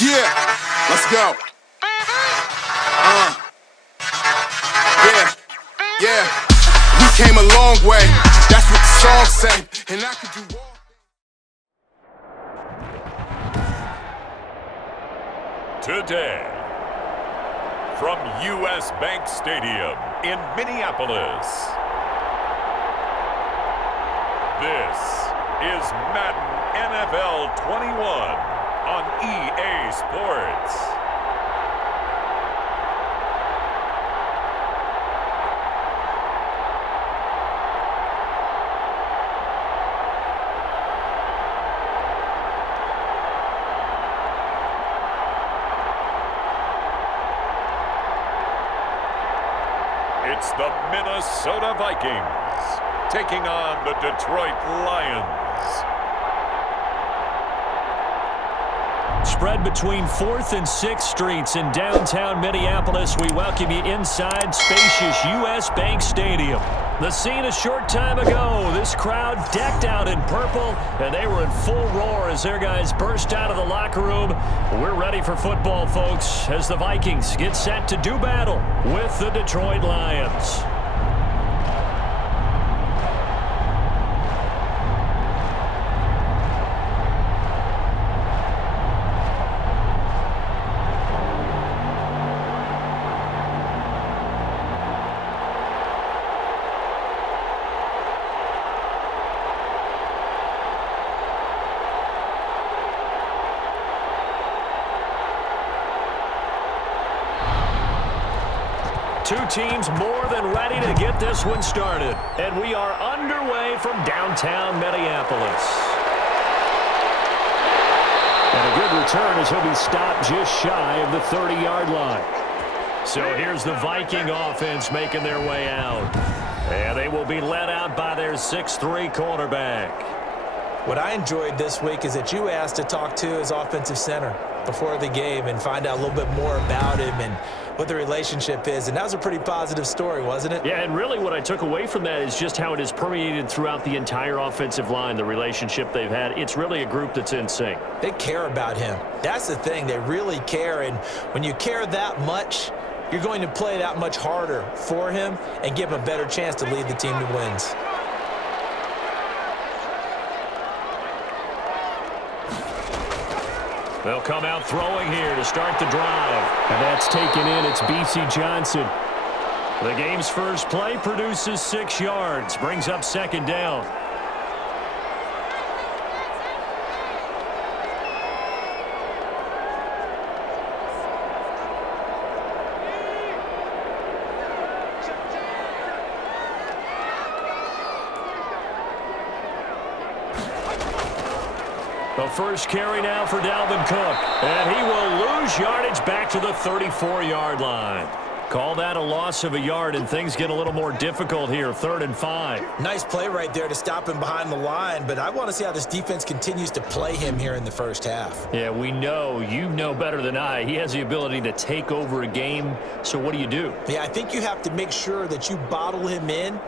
Yeah, let's go. Yeah. We came a long way. That's what the song say. And I could do all. Today, from US Bank Stadium in Minneapolis, this is Madden NFL 21 on EA Sports. It's the Minnesota Vikings taking on the Detroit Lions. Spread between 4th and 6th Streets in downtown Minneapolis. We welcome you inside spacious US Bank Stadium. The scene a short time ago. This crowd decked out in purple, and they were in full roar as their guys burst out of the locker room. We're ready for football, folks, as the Vikings get set to do battle with the Detroit Lions. Two teams more than ready to get this one started. And we are underway from downtown Minneapolis. And a good return as he'll be stopped just shy of the 30-yard line. So here's the Viking offense making their way out. And they will be led out by their 6'3" quarterback. What I enjoyed this week is that you asked to talk to his offensive center before the game and find out a little bit more about him and what the relationship is. And that was a pretty positive story, wasn't it? Yeah, and really what I took away from that is just how it has permeated throughout the entire offensive line, the relationship they've had. It's really a group that's in sync. They care about him. That's the thing. They really care. And when you care that much, you're going to play that much harder for him and give him a better chance to lead the team to wins. They'll come out throwing here to start the drive. And that's taken in. It's B.C. Johnson. The game's first play produces 6 yards. Brings up second down. The first carry now for Dalvin Cook. And he will lose yardage back to the 34-yard line. Call that a loss of a yard, and things get a little more difficult here, 3rd and 5. Nice play right there to stop him behind the line, but I want to see how this defense continues to play him here in the first half. Yeah, we know. You know better than I. He has the ability to take over a game, so what do you do? Yeah, I think you have to make sure that you bottle him in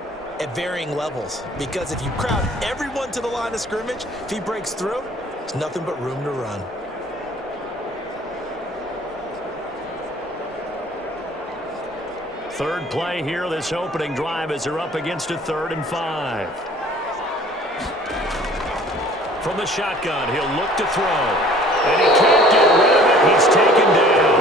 at varying levels, because if you crowd everyone to the line of scrimmage, if he breaks through, it's nothing but room to run. Third play here, this opening drive, as they're up against a 3rd and 5. From the shotgun, he'll look to throw. And he can't get rid of it. He's taken down.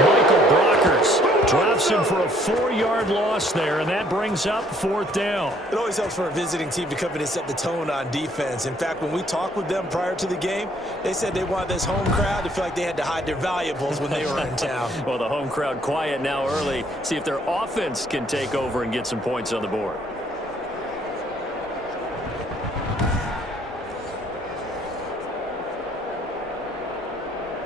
Michael Brockers drops him for a 4-yard loss there, and that brings up 4th down. It always helps for a visiting team to come in and set the tone on defense. In fact, when we talked with them prior to the game, they said they wanted this home crowd to feel like they had to hide their valuables when they were in town. Well, the home crowd quiet now early. See if their offense can take over and get some points on the board.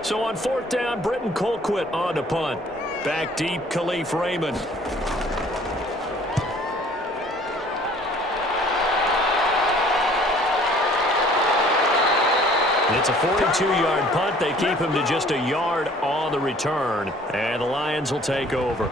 So on 4th down, Britton Colquitt on to punt. Back deep, Khalif Raymond. It's a 42-yard punt. They keep him to just a yard on the return. And the Lions will take over.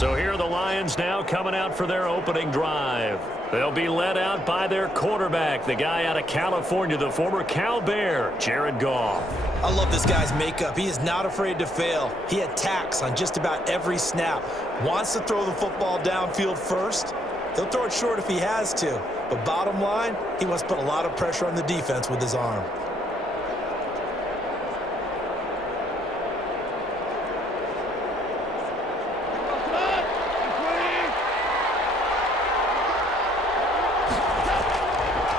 So here are the Lions now coming out for their opening drive. They'll be led out by their quarterback, the guy out of California, the former Cal Bear, Jared Goff. I love this guy's makeup. He is not afraid to fail. He attacks on just about every snap. Wants to throw the football downfield first. He'll throw it short if he has to. But bottom line, he wants to put a lot of pressure on the defense with his arm.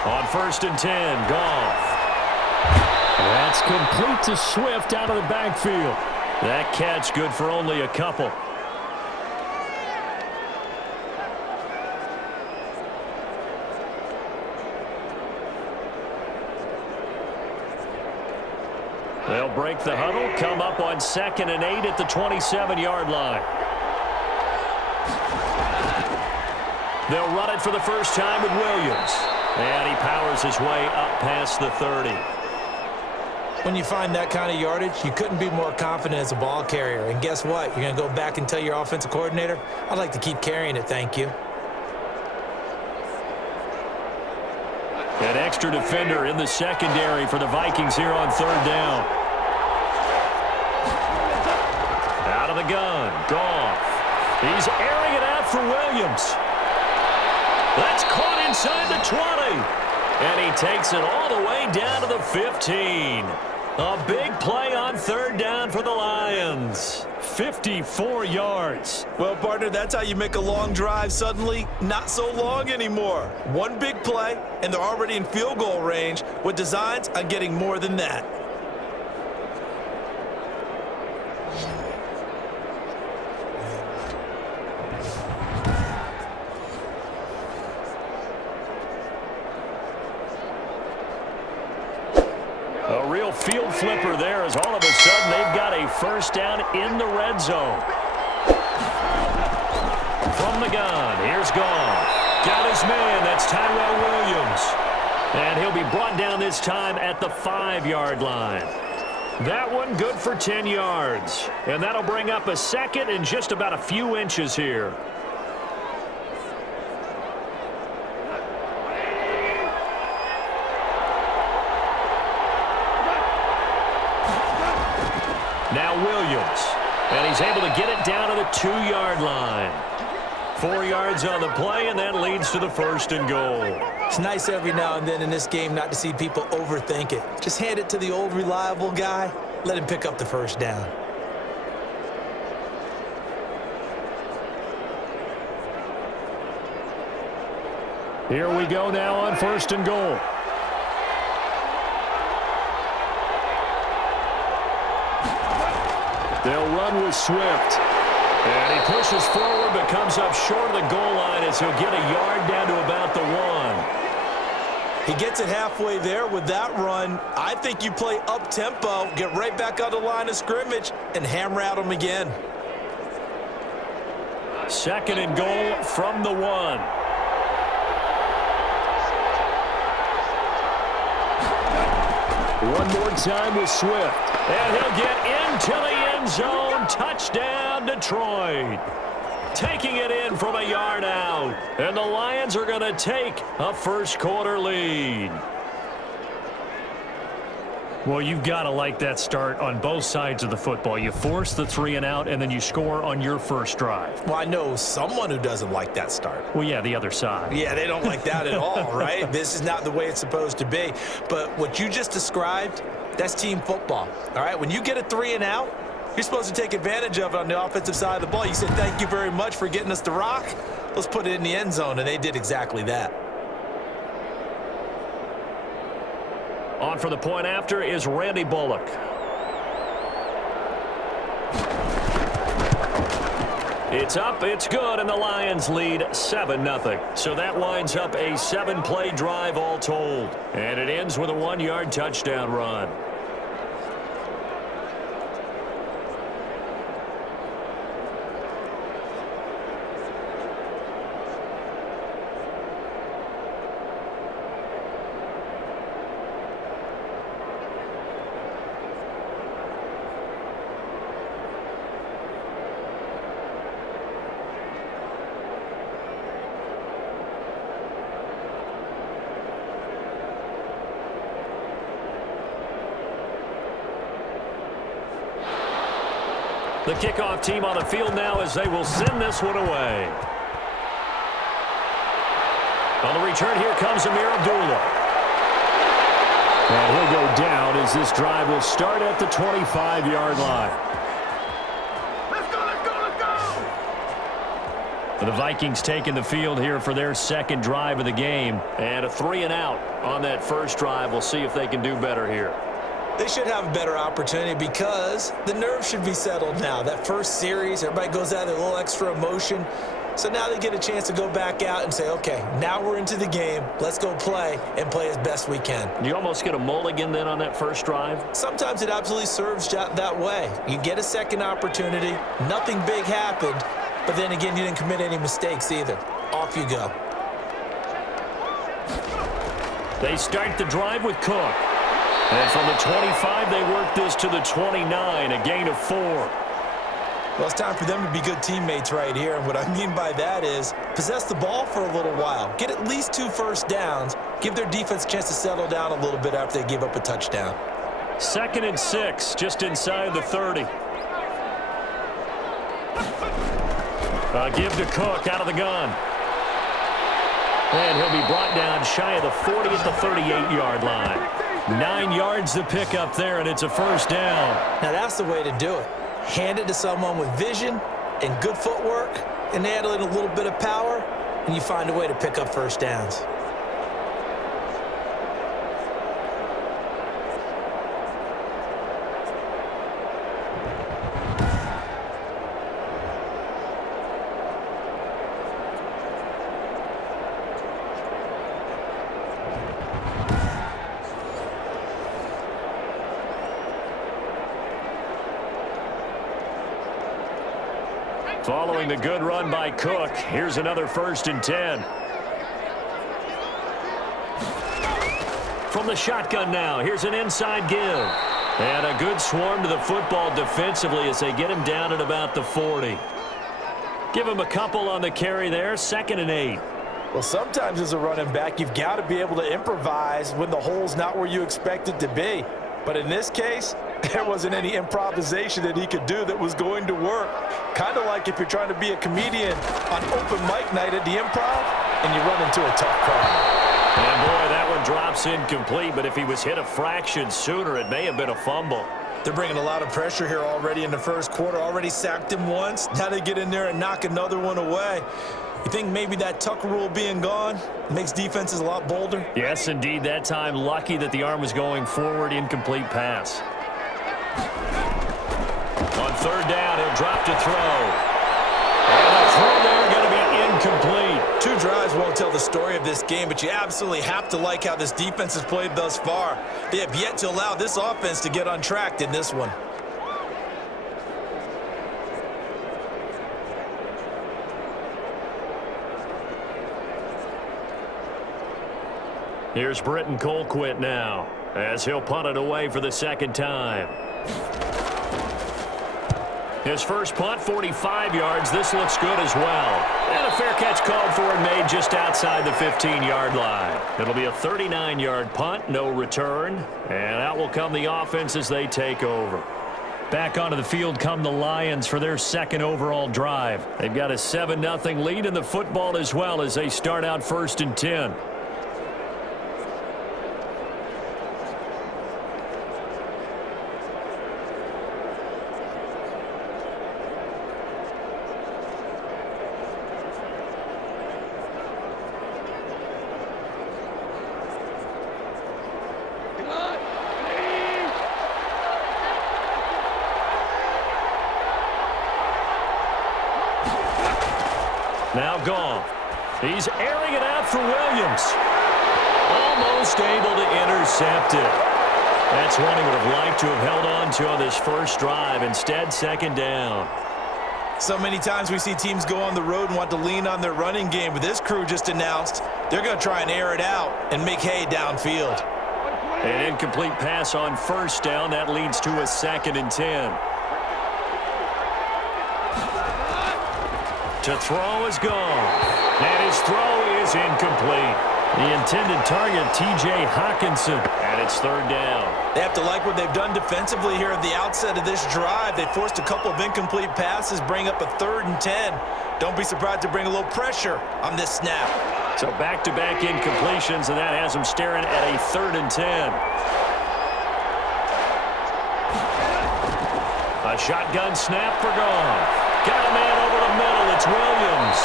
On 1st and 10, Goff. That's complete to Swift out of the backfield. That catch good for only a couple. They'll break the huddle, come up on 2nd and 8 at the 27-yard line. They'll run it for the first time with Williams. And he powers his way up past the 30. When you find that kind of yardage, you couldn't be more confident as a ball carrier. And guess what? You're going to go back and tell your offensive coordinator, I'd like to keep carrying it, thank you. An extra defender in the secondary for the Vikings here on 3rd down. Out of the gun, Goff. He's airing it out for Williams. That's caught inside the 20. And he takes it all the way down to the 15. A big play on 3rd down for the Lions. 54 yards. Well, partner, that's how you make a long drive suddenly not so long anymore. One big play, and they're already in field goal range with designs on getting more than that. A real field flipper there as all of a sudden they've got a 1st down in the red zone. From the gun, here's Goff. Got his man, that's Tyrell Williams. And he'll be brought down this time at the 5-yard line. That one good for 10 yards. And that'll bring up a 2nd and just about a few inches here. Now Williams, and he's able to get it down to the 2-yard line. 4 yards on the play, and that leads to the 1st and goal. It's nice every now and then in this game not to see people overthink it. Just hand it to the old reliable guy. Let him pick up the 1st down. Here we go now on 1st and goal. They'll run with Swift. And he pushes forward but comes up short of the goal line as he'll get a yard down to about the 1. He gets it halfway there with that run. I think you play up-tempo, get right back on the line of scrimmage, and hammer at him again. 2nd and goal from the 1. One more time with Swift. And he'll get into the end zone. Touchdown, Detroit. Taking it in from a yard out. And the Lions are going to take a 1st quarter lead. Well, you've got to like that start on both sides of the football. You force the 3 and out, and then you score on your 1st drive. Well, I know someone who doesn't like that start. Well, yeah, the other side. Yeah, they don't like that at all, right? This is not the way it's supposed to be. But what you just described, that's team football, all right? When you get a 3 and out, you're supposed to take advantage of it on the offensive side of the ball. You said, thank you very much for getting us the rock. Let's put it in the end zone, and they did exactly that. On for the point after is Randy Bullock. It's up, it's good, and the Lions lead 7-0. So that lines up a 7-play drive all told. And it ends with a 1-yard touchdown run. The kickoff team on the field now as they will send this one away. On the return, here comes Amir Abdullah. And he'll go down as this drive will start at the 25-yard line. Let's go, let's go, let's go! The Vikings taking the field here for their second drive of the game. And a 3-and-out on that first drive. We'll see if they can do better here. They should have a better opportunity because the nerves should be settled now. That first series, everybody goes out with a little extra emotion. So now they get a chance to go back out and say, okay, now we're into the game. Let's go play and play as best we can. You almost get a mulligan then on that first drive? Sometimes it absolutely serves that way. You get a second opportunity. Nothing big happened. But then again, you didn't commit any mistakes either. Off you go. They start the drive with Cook. And from the 25, they work this to the 29, a gain of 4. Well, it's time for them to be good teammates right here. And what I mean by that is possess the ball for a little while. Get at least 2 first downs. Give their defense a chance to settle down a little bit after they give up a touchdown. 2nd and 6, just inside the 30. Give to Cook out of the gun. And he'll be brought down shy of the 40 at the 38-yard line. 9 yards to pick up there, and it's a first down. Now that's the way to do it. Hand it to someone with vision and good footwork, and add in a little bit of power, and you find a way to pick up first downs. Following the good run by Cook, here's another 1st and 10. From the shotgun now, here's an inside give. And a good swarm to the football defensively as they get him down at about the 40. Give him a couple on the carry there, 2nd and 8. Well, sometimes as a running back, you've got to be able to improvise when the hole's not where you expect it to be. But in this case, there wasn't any improvisation that he could do that was going to work. Kind of like if you're trying to be a comedian on open mic night at the Improv and you run into a tough crowd. And boy, that one drops incomplete, but if he was hit a fraction sooner, it may have been a fumble. They're bringing a lot of pressure here already in the first quarter. Already sacked him once. Now they get in there and knock another one away. You think maybe that tuck rule being gone makes defenses a lot bolder? Yes, indeed. That time, lucky that the arm was going forward, incomplete pass. On 3rd down, he'll drop to throw. And the throw there going to be incomplete. 2 drives won't tell the story of this game, but you absolutely have to like how this defense has played thus far. They have yet to allow this offense to get untracked in this one. Here's Britton Colquitt now, as he'll punt it away for the 2nd time. His first punt, 45 yards. This looks good as well. And a fair catch called for and made just outside the 15-yard line. It'll be a 39-yard punt, no return. And out will come the offense as they take over. Back onto the field come the Lions for their 2nd overall drive. They've got a 7-0 lead in the football as well as they start out 1st and 10. Now gone. He's airing it out for Williams. Almost able to intercept it. That's one he would have liked to have held on to on this first drive. Instead, 2nd down. So many times we see teams go on the road and want to lean on their running game, but this crew just announced they're going to try and air it out and make hay downfield. An incomplete pass on 1st down. That leads to a 2nd and 10. To throw is gone. And his throw is incomplete. The intended target, T.J. Hawkinson, and it's third down. They have to like what they've done defensively here at the outset of this drive. They forced a couple of incomplete passes, bring up a 3rd and 10. Don't be surprised to bring a little pressure on this snap. So back-to-back incompletions, and that has them staring at a 3rd and 10. A shotgun snap for Goff. Got a man over the middle. It's Williams.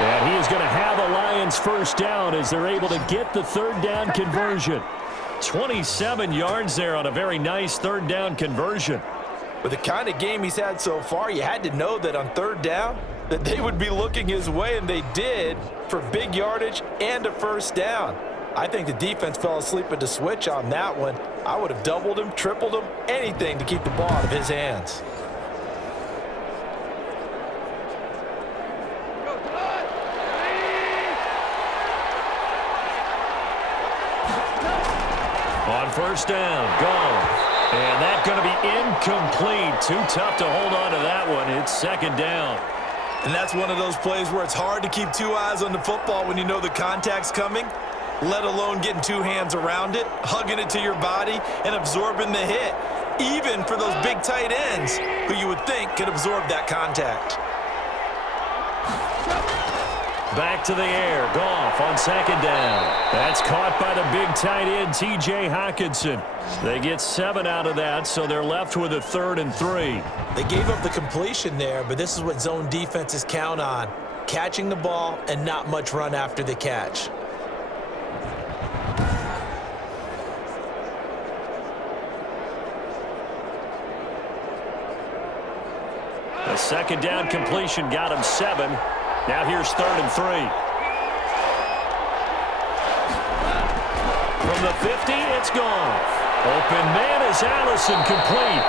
And he is going to have a Lions first down as they're able to get the 3rd down conversion. 27 yards there on a very nice 3rd down conversion. With the kind of game he's had so far, you had to know that on 3rd down that they would be looking his way, and they did, for big yardage and a first down. I think the defense fell asleep at the switch on that one. I would have doubled him, tripled him, anything to keep the ball out of his hands. On first down, Goff. And that's going to be incomplete. Too tough to hold on to that one. It's 2nd down. And that's one of those plays where it's hard to keep 2 eyes on the football when you know the contact's coming, let alone getting 2 hands around it, hugging it to your body, and absorbing the hit, even for those big tight ends who you would think could absorb that contact. Back to the air. Goff on 2nd down. That's caught by the big tight end, T.J. Hawkinson. They get 7 out of that, so they're left with a 3rd and 3. They gave up the completion there, but this is what zone defenses count on. Catching the ball and not much run after the catch. The 2nd down completion got him 7. Now here's 3rd and 3. From the 50, it's Goff. Open man is Allison, complete.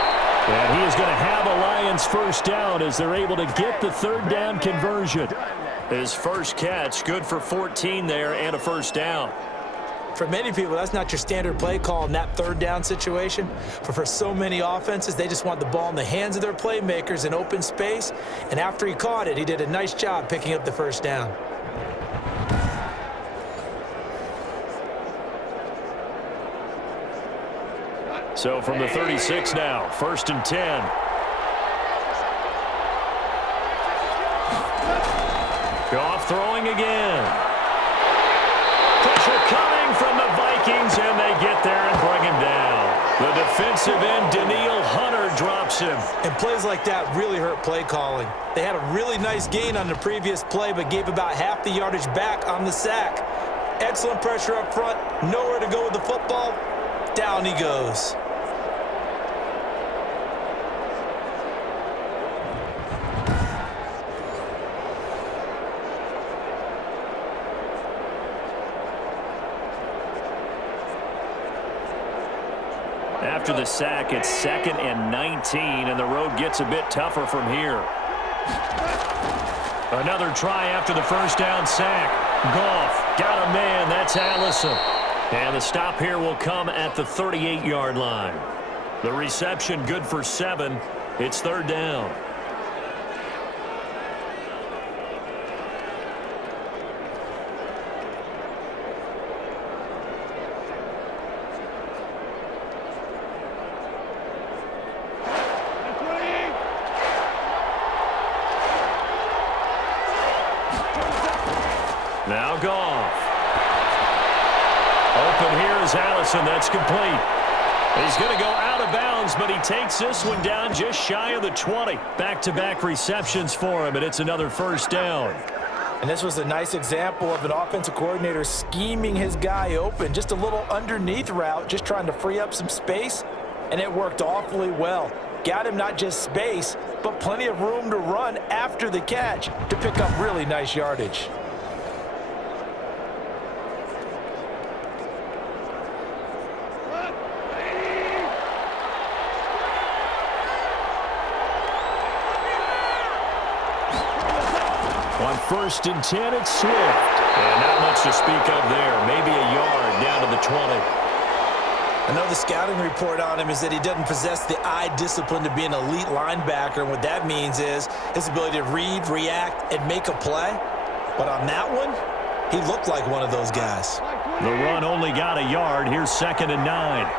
And he is going to have a Lions first down as they're able to get the 3rd down conversion. His first catch, good for 14 there and a first down. For many people, that's not your standard play call in that 3rd down situation. But for so many offenses, they just want the ball in the hands of their playmakers in open space. And after he caught it, he did a nice job picking up the first down. So from the 36 now, 1st and 10. Goff throwing again. Pressure coming from the Vikings, and they get there and bring him down. The defensive end, Daniil Hunter, drops him. And plays like that really hurt play calling. They had a really nice gain on the previous play, but gave about half the yardage back on the sack. Excellent pressure up front, nowhere to go with the football. Down he goes. After the sack, it's 2nd and 19, and the road gets a bit tougher from here. Another try after the first down sack. Goff got a man. That's Allison. And the stop here will come at the 38-yard line. The reception good for 7. It's 3rd down. Now Goff. Open here is Allison. That's complete. He's going to go out of bounds, but he takes this one down just shy of the 20. Back-to-back receptions for him, and it's another first down. And this was a nice example of an offensive coordinator scheming his guy open. Just a little underneath route, just trying to free up some space, and it worked awfully well. Got him not just space, but plenty of room to run after the catch to pick up really nice yardage. On 1st and 10, it's Swift. And not much to speak of there. Maybe a yard down to the 20. I know the scouting report on him is that he doesn't possess the eye discipline to be an elite linebacker. And what that means is his ability to read, react, and make a play. But on that one, He looked like one of those guys. The run only got a yard. Here's 2nd and 9.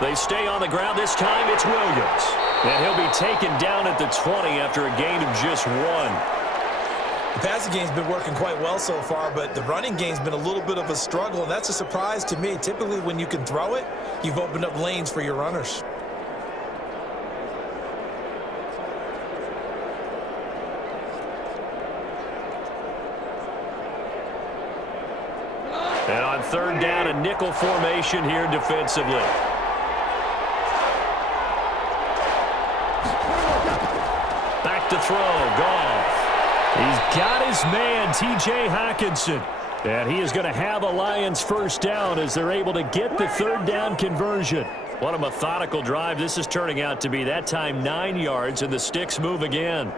They stay on the ground. This time it's Williams. And he'll be taken down at the 20 after a gain of just 1. The passing game's been working quite well so far, but the running game's been a little bit of a struggle, and that's a surprise to me. Typically, when you can throw it, you've opened up lanes for your runners. And on 3rd down, a nickel formation here defensively. Back to throw. Goff. He's got his man, T.J. Hockenson. And he is going to have a Lions first down as they're able to get the 3rd down conversion. What a methodical drive this is turning out to be. That time 9 yards, and the sticks move again.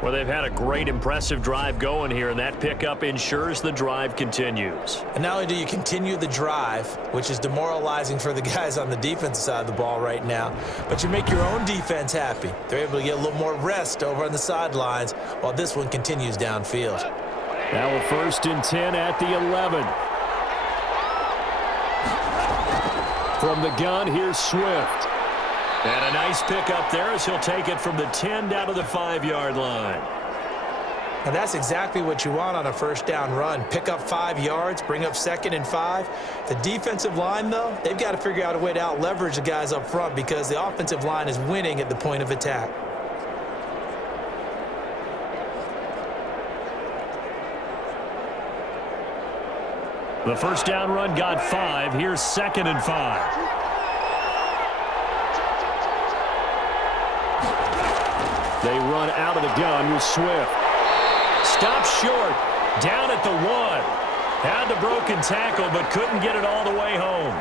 Well, they've had a great, impressive drive going here, and that pickup ensures the drive continues. And not only do you continue the drive, which is demoralizing for the guys on the defensive side of the ball right now, but you make your own defense happy. They're able to get a little more rest over on the sidelines while this one continues downfield. Now a 1st and 10 at the 11. From the gun, here's Swift. And a nice pickup there as he'll take it from the 10 down to the 5-yard line. And that's exactly what you want on a 1st down run. Pick up 5 yards, bring up 2nd and 5. The defensive line, though, they've got to figure out a way to out-leverage the guys up front because the offensive line is winning at the point of attack. The 1st down run got 5. Here's 2nd and 5. They run out of the gun with Swift. Stops short. Down at the 1. Had the broken tackle, but couldn't get it all the way home.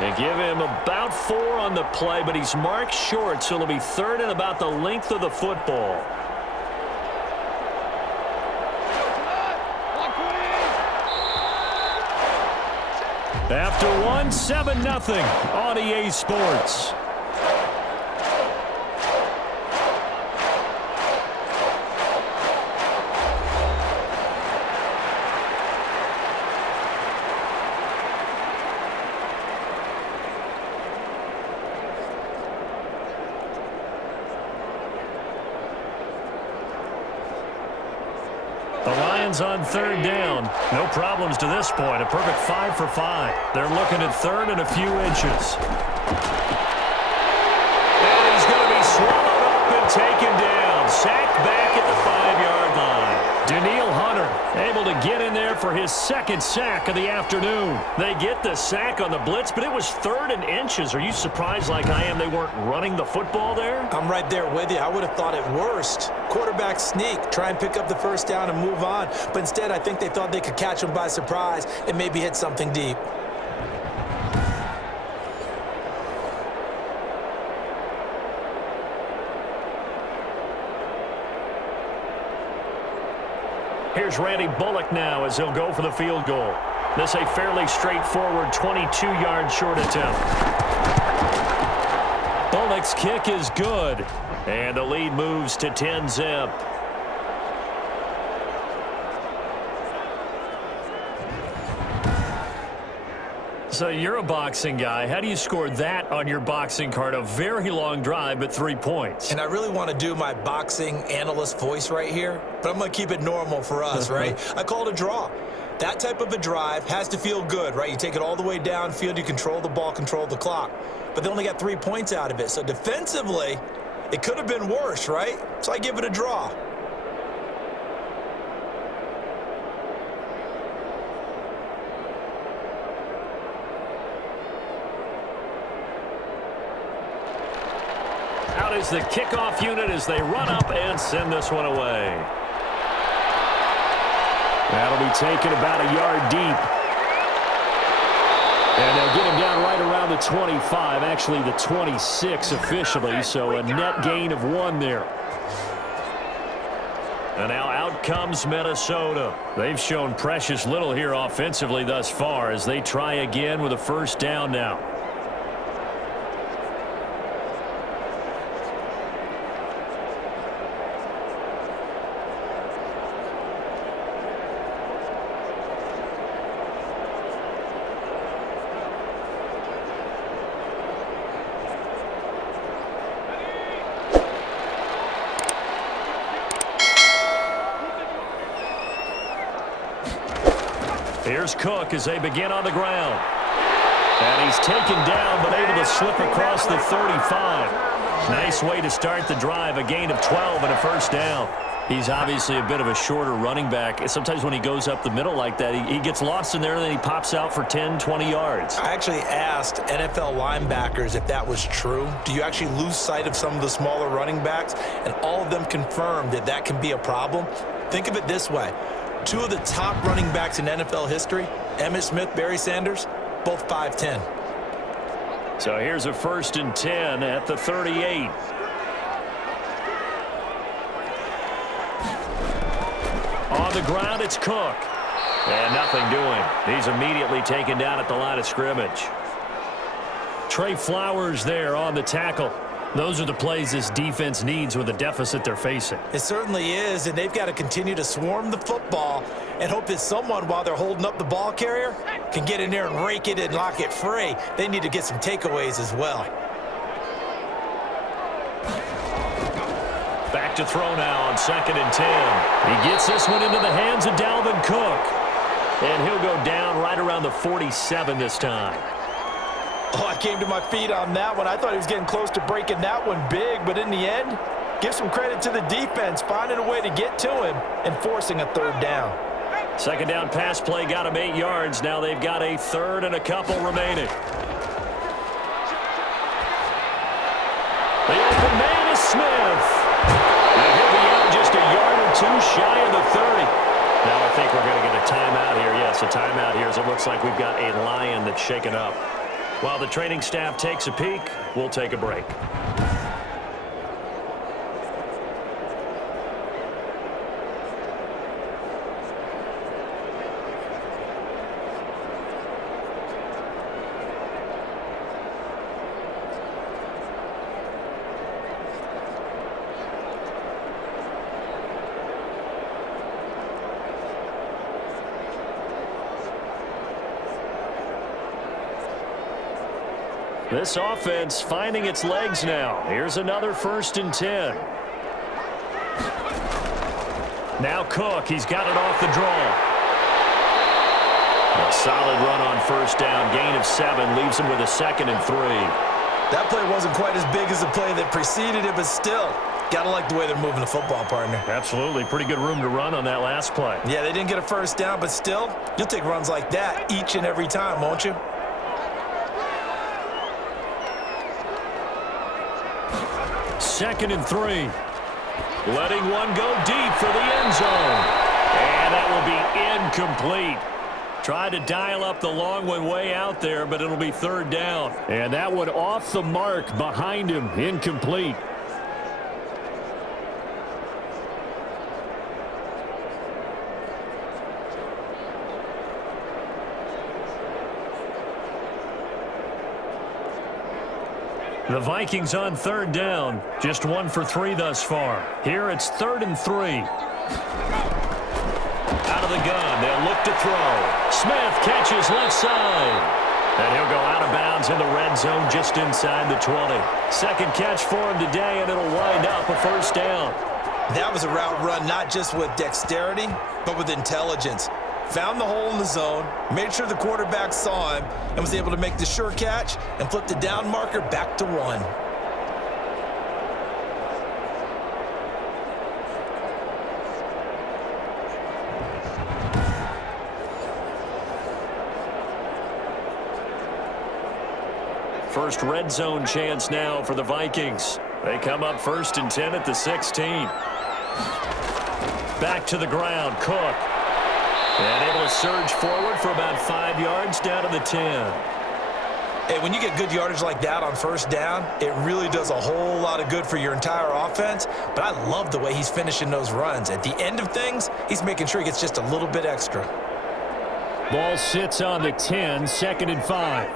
They give him about 4 on the play, but he's marked short, so it'll be 3rd and about the length of the football. After 1, 7-0 on EA Sports. On 3rd down. No problems to this point. A perfect 5 for 5. They're looking at 3rd and a few inches. And he's going to be swallowed up and taken down. Sacked back at the 5-yard line. Daniil Hunter able to get in there for his 2nd sack of the afternoon. They get the sack on the blitz, but it was 3rd and inches. Are you surprised like I am they weren't running the football there? I'm right there with you. I would have thought at worst, quarterback sneak, try and pick up the 1st down and move on. But instead, I think they thought they could catch him by surprise and maybe hit something deep. Here's Randy Bullock now as he'll go for the field goal. This a fairly straightforward 22-yard short attempt. Bullock's kick is good, and the lead moves to 10-zip. So you're a boxing guy. How do you score that on your boxing card? A very long drive, but 3 points. And I really want to do my boxing analyst voice right here, but I'm going to keep it normal for us, right? I call it a draw. That type of a drive has to feel good, right? You take it all the way downfield, you control the ball, control the clock. But they only got 3 points out of it. So defensively, it could have been worse, right? So I give it a draw. Out is the kickoff unit as they run up and send this one away. That'll be taken about a yard deep. And they'll get him down right around the 25, actually the 26 officially, so a net gain of 1 there. And now out comes Minnesota. They've shown precious little here offensively thus far as they try again with a 1st down now. Here's Cook as they begin on the ground. And he's taken down, but able to slip across the 35. Nice way to start the drive, a gain of 12 and a first down. He's obviously a bit of a shorter running back. Sometimes when he goes up the middle like that, he gets lost in there, and then he pops out for 10, 20 yards. I actually asked NFL linebackers if that was true. Do you actually lose sight of some of the smaller running backs? And all of them confirmed that that can be a problem. Think of it this way. Two of the top running backs in NFL history, Emmitt Smith, Barry Sanders, both 5'10". So here's a 1st and 10 at the 38. On the ground, it's Cook. And nothing doing. He's immediately taken down at the line of scrimmage. Trey Flowers there on the tackle. Those are the plays this defense needs with the deficit they're facing. It certainly is, and they've got to continue to swarm the football and hope that someone, while they're holding up the ball carrier, can get in there and rake it and lock it free. They need to get some takeaways as well. Back to throw now on 2nd and 10. He gets this one into the hands of Dalvin Cook. And he'll go down right around the 47 this time. Oh, I came to my feet on that one. I thought he was getting close to breaking that one big, but in the end, give some credit to the defense, finding a way to get to him and forcing a 3rd down. 2nd down pass play got him 8 yards. Now they've got a 3rd and a couple remaining. The open man is Smith. And he'll be out just a yard or two shy of the 30. Now I think we're going to get a timeout here. Yes, a timeout here as it looks like we've got a Lion that's shaken up. While the training staff takes a peek, we'll take a break. This offense finding its legs now. Here's another 1st and 10. Now Cook, he's got it off the draw. A solid run on 1st down, gain of 7, leaves him with a 2nd and 3. That play wasn't quite as big as the play that preceded it, but still, gotta like the way they're moving the football, partner. Absolutely, pretty good room to run on that last play. Yeah, they didn't get a 1st down, but still, you'll take runs like that each and every time, won't you? 2nd and 3. Letting one go deep for the end zone. And that will be incomplete. Tried to dial up the long one way out there, but it'll be 3rd down. And that one off the mark behind him, incomplete. The Vikings on 3rd down. Just 1 for 3 thus far. Here it's 3rd and 3. Out of the gun. They'll look to throw. Smith catches left side. And he'll go out of bounds in the red zone just inside the 20. 2nd catch for him today, and it'll wind up a 1st down. That was a route run not just with dexterity, but with intelligence. Found the hole in the zone, made sure the quarterback saw him, and was able to make the sure catch and flip the down marker back to 1. First red zone chance now for the Vikings. They come up 1st and 10 at the 16. Back to the ground, Cook. And able to surge forward for about 5 yards down to the 10. Hey, when you get good yardage like that on 1st down, it really does a whole lot of good for your entire offense. But I love the way he's finishing those runs. At the end of things, he's making sure he gets just a little bit extra. Ball sits on the 10, 2nd and 5.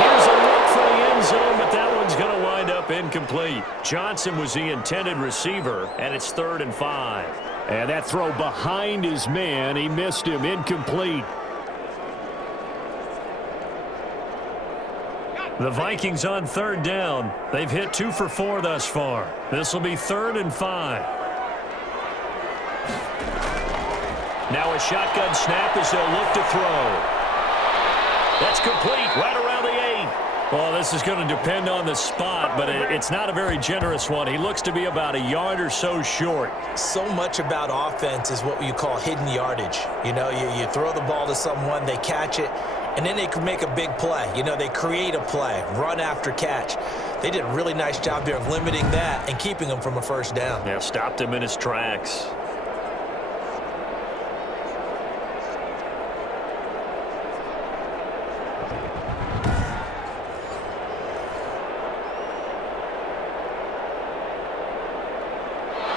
Here's a look for the end zone, but that one's going to wind up incomplete. Johnson was the intended receiver, and it's 3rd and 5. And that throw behind his man, he missed him, incomplete. The Vikings on 3rd down. They've hit 2 for 4 thus far. This will be 3rd and 5. Now a shotgun snap as they'll look to throw. That's complete right around the 8. Well, this is going to depend on the spot, but it's not a very generous one. He looks to be about a yard or so short. So much about offense is what you call hidden yardage. You know, you throw the ball to someone, they catch it, and then they can make a big play. You know, they create a play, run after catch. They did a really nice job there of limiting that and keeping him from a first down. Yeah, stopped him in his tracks.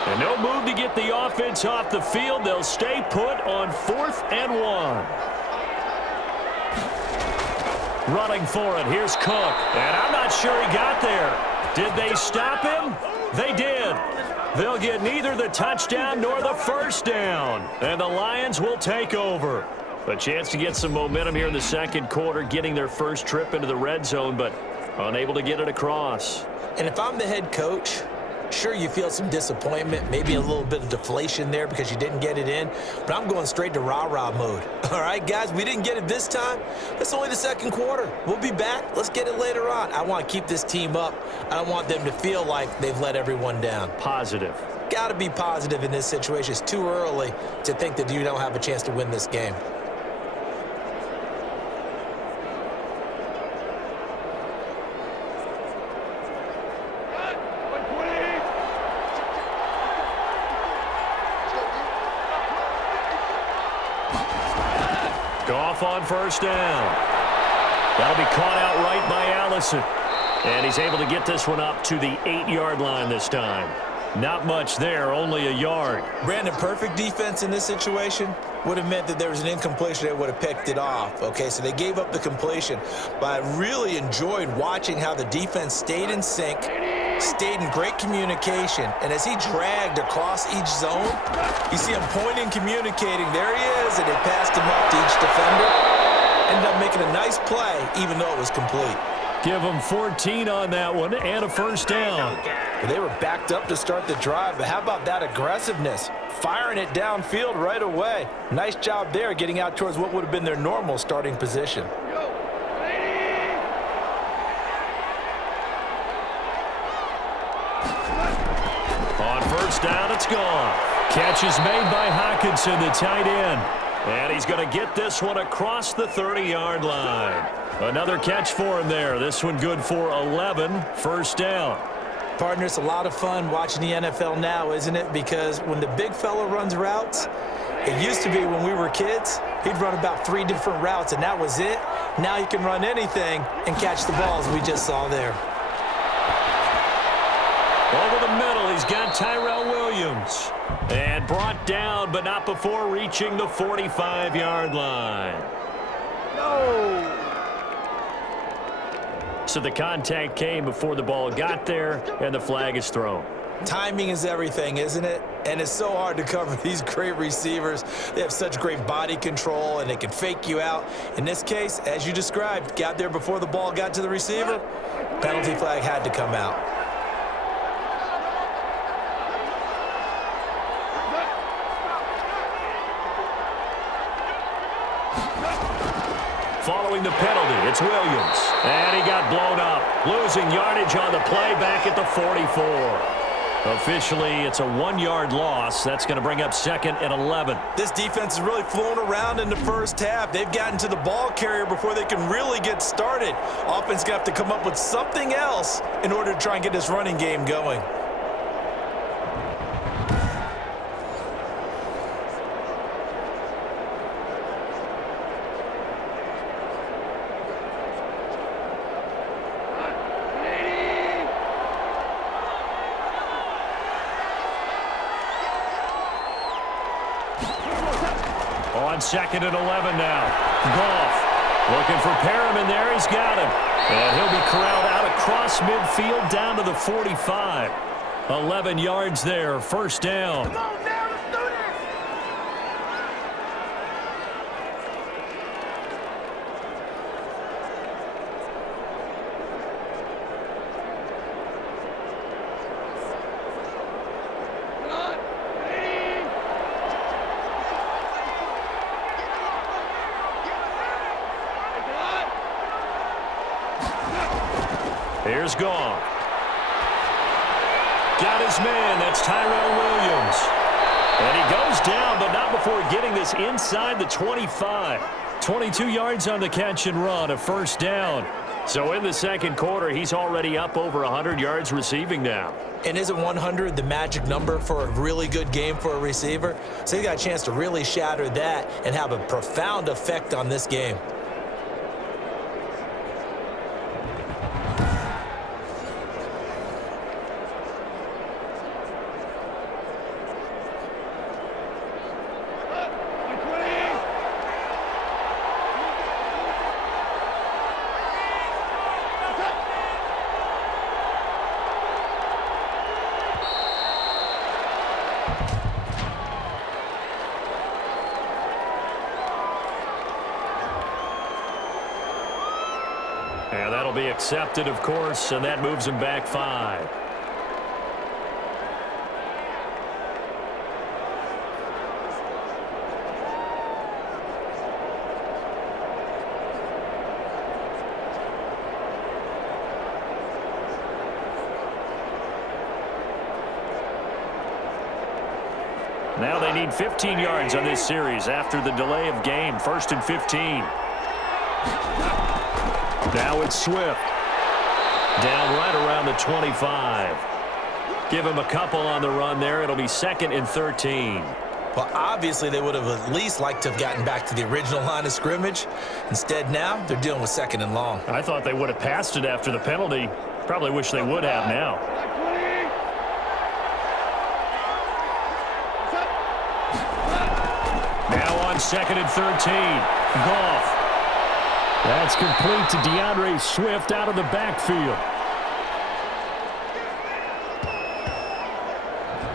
And no move to get the offense off the field. They'll stay put on 4th and 1. Running for it. Here's Cook. And I'm not sure he got there. Did they stop him? They did. They'll get neither the touchdown nor the first down. And the Lions will take over. A chance to get some momentum here in the second quarter, getting their first trip into the red zone, but unable to get it across. And if I'm the head coach, sure, you feel some disappointment, maybe a little bit of deflation there because you didn't get it in, but I'm going straight to rah-rah mode. All right, guys, we didn't get it this time. It's only the second quarter. We'll be back. Let's get it later on. I want to keep this team up. I don't want them to feel like they've let everyone down. Positive. Got to be positive in this situation. It's too early to think that you don't have a chance to win this game. Goff on first down. That'll be caught out right by Allison. And he's able to get this one up to the 8-yard line this time. Not much there, only a yard. Brandon, perfect defense in this situation would have meant that there was an incompletion that would have picked it off. Okay, so they gave up the completion. But I really enjoyed watching how the defense stayed in sync, stayed in great communication, and as he dragged across each zone, you see him pointing, communicating. There he is, and they passed him up to each defender. Ended up making a nice play, even though it was complete. Give him 14 on that one and a first down. They were backed up to start the drive, but how about that aggressiveness? Firing it downfield right away. Nice job there, getting out towards what would have been their normal starting position. On first down, it's gone. Catch is made by Hawkinson, the tight end. And he's going to get this one across the 30-yard line. Another catch for him there. This one good for 11, first down. Partner, it's a lot of fun watching the NFL now, isn't it? Because when the big fella runs routes, it used to be when we were kids, he'd run about 3 different routes, and that was it. Now he can run anything and catch the balls we just saw there. Over the middle, he's got Tyrell Williams. And brought down, but not before reaching the 45-yard line. No! So the contact came before the ball got there, and the flag is thrown. Timing is everything, isn't it? And it's so hard to cover these great receivers. They have such great body control, and they can fake you out. In this case, as you described, got there before the ball got to the receiver. Penalty flag had to come out. Following the penalty, it's Williams. And he got blown up, losing yardage on the play back at the 44. Officially, it's a 1-yard loss. That's going to bring up 2nd and 11. This defense is really flown around in the first half. They've gotten to the ball carrier before they can really get started. Offense going to have to come up with something else in order to try and get this running game going. On 2nd and 11 now. Goff looking for Perriman there. He's got him. And he'll be corralled out across midfield down to the 45. 11 yards there. First down. Come on now, let's do this! Come on! Here's Goff. Got his man. That's Tyrell Williams. And he goes down, but not before getting this inside the 25. 22 yards on the catch and run, a first down. So in the second quarter, he's already up over 100 yards receiving now. And isn't 100 the magic number for a really good game for a receiver? So he got a chance to really shatter that and have a profound effect on this game. And that'll be accepted, of course, and that moves him back 5. Now they need 15 yards on this series after the delay of game. 1st and 15. Now it's Swift. Down right around the 25. Give him a couple on the run there. It'll be 2nd and 13. Well, obviously they would have at least liked to have gotten back to the original line of scrimmage. Instead now, they're dealing with 2nd and long. I thought they would have passed it after the penalty. Probably wish they would have now. Now on 2nd and 13. Goff. That's complete to DeAndre Swift out of the backfield.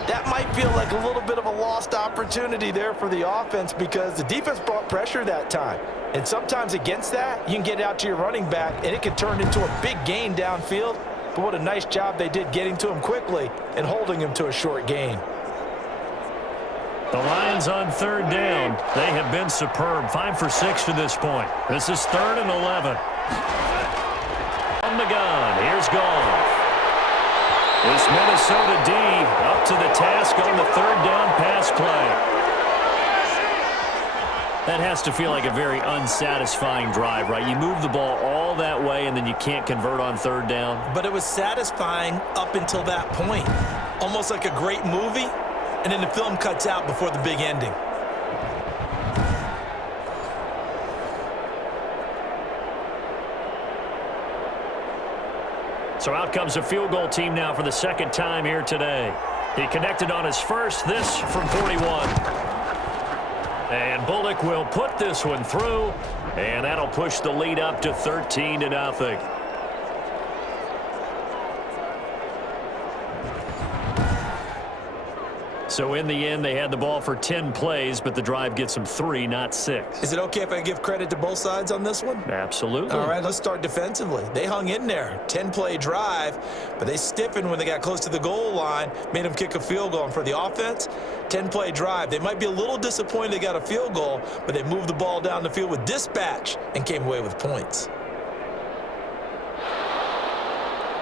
That might feel like a little bit of a lost opportunity there for the offense because the defense brought pressure that time. And sometimes against that, you can get out to your running back, and it can turn into a big gain downfield. But what a nice job they did getting to him quickly and holding him to a short gain. The Lions on 3rd down. They have been superb. 5 for 6 to this point. This is 3rd and 11. From the gun, here's Goff. This Minnesota D up to the task on the 3rd down pass play. That has to feel like a very unsatisfying drive, right? You move the ball all that way, and then you can't convert on 3rd down. But it was satisfying up until that point. Almost like a great movie. And then the film cuts out before the big ending. So out comes a field goal team now for the 2nd time here today. He connected on his first, this from 41. And Bullock will put this one through, and that'll push the lead up to 13-0. So in the end, they had the ball for 10 plays, but the drive gets them 3, not 6. Is it okay if I give credit to both sides on this one? Absolutely. All right, let's start defensively. They hung in there. 10-play drive, but they stiffened when they got close to the goal line, made them kick a field goal. And for the offense, 10-play drive. They might be a little disappointed they got a field goal, but they moved the ball down the field with dispatch and came away with points.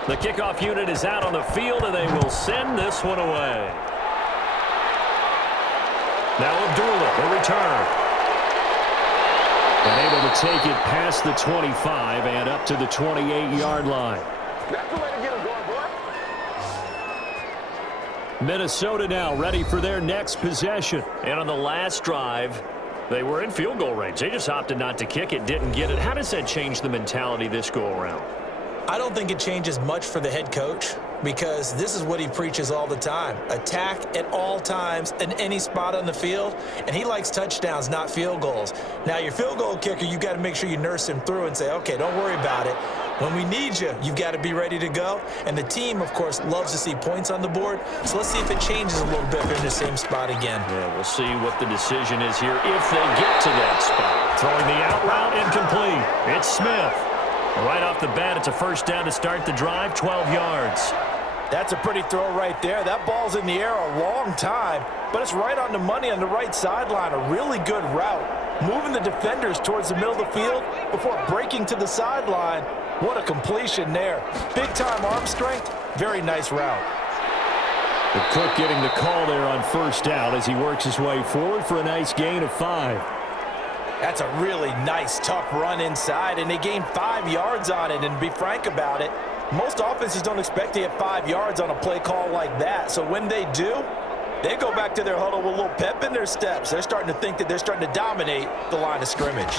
The kickoff unit is out on the field, and they will send this one away. Now Abdullah will return. And able to take it past the 25 and up to the 28-yard line. That's the way to get him going, boy. Minnesota now ready for their next possession. And on the last drive, they were in field goal range. They just opted not to kick it, didn't get it. How does that change the mentality this go-around? I don't think it changes much for the head coach because this is what he preaches all the time. Attack at all times in any spot on the field, and he likes touchdowns, not field goals. Now, your field goal kicker, you've got to make sure you nurse him through and say, okay, don't worry about it. When we need you, you've got to be ready to go. And the team, of course, loves to see points on the board. So let's see if it changes a little bit if they're in the same spot again. Yeah, we'll see what the decision is here if they get to that spot. Throwing the out route incomplete. It's Smith. Right off the bat, it's a first down to start the drive, 12 yards. That's a pretty throw right there. That ball's in the air a long time, but it's right on the money on the right sideline. A really good route. Moving the defenders towards the middle of the field before breaking to the sideline. What a completion there. Big-time arm strength. Very nice route. The Cook getting the call there on first down as he works his way forward for a nice gain of 5. That's a really nice, tough run inside, and they gained 5 yards on it. And to be frank about it, most offenses don't expect to get 5 yards on a play call like that. So when they do, they go back to their huddle with a little pep in their steps. They're starting to think that they're starting to dominate the line of scrimmage.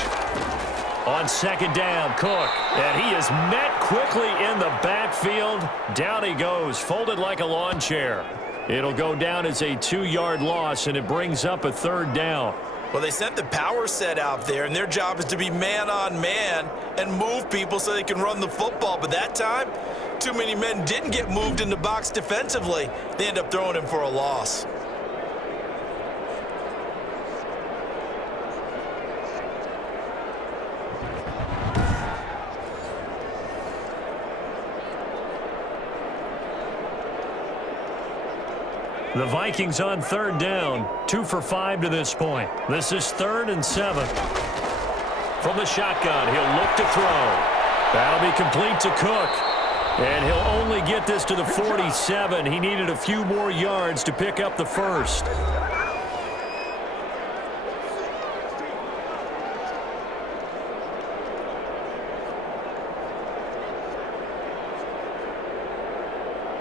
On second down, Cook, and he is met quickly in the backfield. Down he goes, folded like a lawn chair. It'll go down as a 2-yard loss, and it brings up a third down. Well, they sent the power set out there, and their job is to be man-on-man and move people so they can run the football. But that time, too many men didn't get moved in the box defensively. They end up throwing him for a loss. The Vikings on third down, 2 for 5 to this point. This is 3rd and 7. From the shotgun, he'll look to throw. That'll be complete to Cook. And he'll only get this to the 47. He needed a few more yards to pick up the first.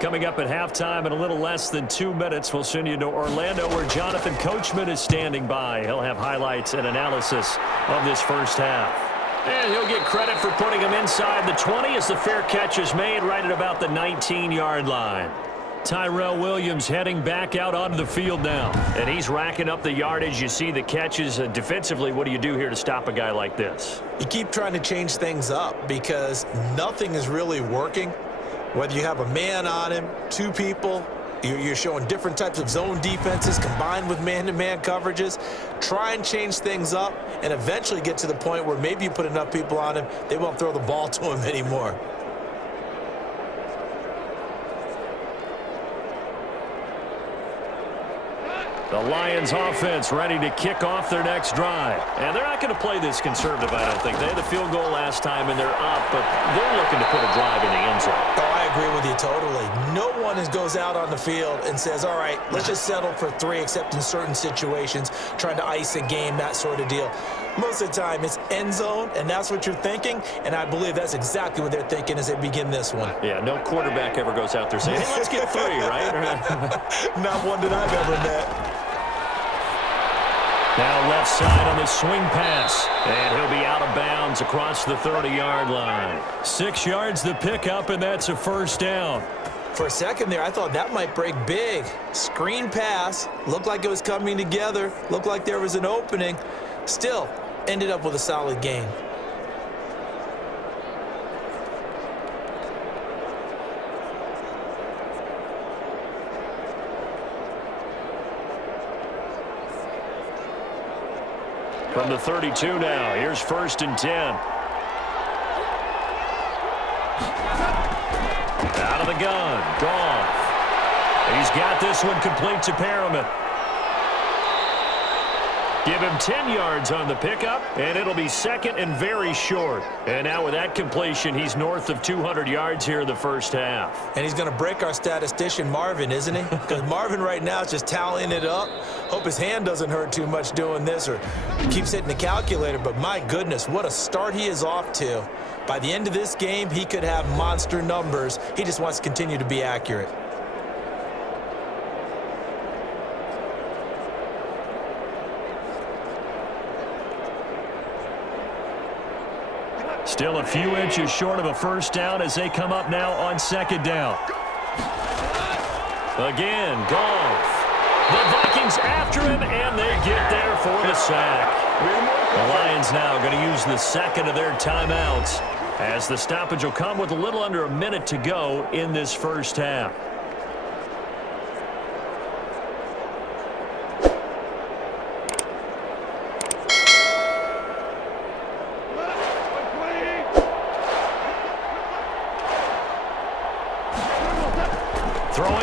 Coming up at halftime in a little less than 2 minutes, we'll send you to Orlando where Jonathan Coachman is standing by. He'll have highlights and analysis of this first half. And he'll get credit for putting him inside the 20 as the fair catch is made right at about the 19-yard line. Tyrell Williams heading back out onto the field now. And he's racking up the yardage. You see the catches. Defensively, what do you do here to stop a guy like this? You keep trying to change things up because nothing is really working. Whether you have a man on him, 2 people, you're showing different types of zone defenses combined with man-to-man coverages. Try and change things up and eventually get to the point where maybe you put enough people on him, they won't throw the ball to him anymore. The Lions offense ready to kick off their next drive. And they're not going to play this conservative, I don't think. They had the field goal last time, and they're up, but they're looking to put a drive in the end zone. Oh, I agree with you totally. No one goes out on the field and says, all right, let's just settle for 3, except in certain situations, trying to ice a game, that sort of deal. Most of the time, it's end zone, and that's what you're thinking, and I believe that's exactly what they're thinking as they begin this one. Yeah, no quarterback ever goes out there saying, hey, let's get 3, right? Not one that I've ever met. Now left side on the swing pass, and he'll be out of bounds across the 30-yard line. 6 yards the pickup, and that's a first down. For a second there, I thought that might break big. Screen pass, looked like it was coming together, looked like there was an opening. Still, ended up with a solid gain. From the 32 now, here's 1st and 10. Out of the gun, Goff. He's got this one complete to Perriman. Give him 10 yards on the pickup, and it'll be 2nd and very short. And now with that completion, he's north of 200 yards here in the first half. And he's going to break our statistician, Marvin, isn't he? Because Marvin right now is just tallying it up. Hope his hand doesn't hurt too much doing this or keeps hitting the calculator. But my goodness, what a start he is off to. By the end of this game, he could have monster numbers. He just wants to continue to be accurate. Still a few inches short of a first down as they come up now on 2nd down. Again, Goff. The Vikings after him, and they get there for the sack. The Lions now going to use the 2nd of their timeouts as the stoppage will come with a little under a minute to go in this first half.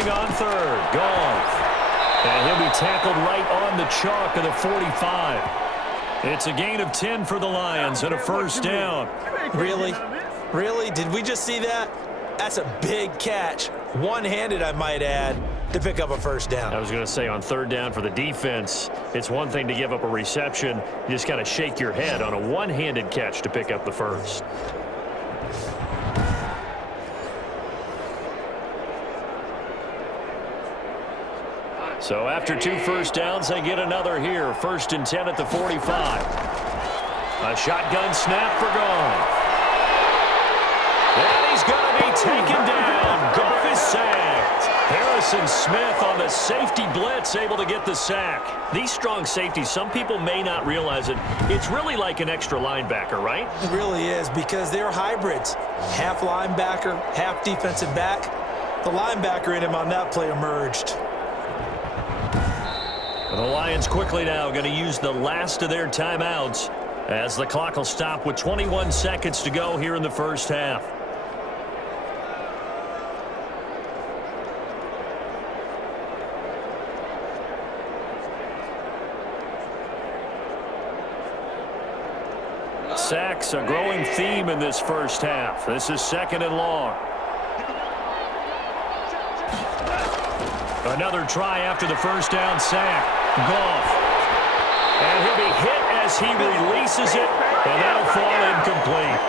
on third. Goff. And he'll be tackled right on the chalk of the 45. It's a gain of 10 for the Lions and a first down. Really? Really? Did we just see that? That's a big catch. One-handed, I might add, to pick up a first down. I was going to say on third down for the defense, it's one thing to give up a reception. You just got to shake your head on a one-handed catch to pick up the first. So after 2 first downs, they get another here. 1st and 10 at the 45. A shotgun snap for Goff. And he's going to be taken down. Goff is sacked. Harrison Smith on the safety blitz, able to get the sack. These strong safeties, some people may not realize it. It's really like an extra linebacker, right? It really is, because they're hybrids. Half linebacker, half defensive back. The linebacker in him on that play emerged. The Lions quickly now going to use the last of their timeouts as the clock will stop with 21 seconds to go here in the first half. Sacks, a growing theme in this first half. This is 2nd and long. Another try after the first down sack. Goff. And he'll be hit as he releases it, and that'll fall incomplete.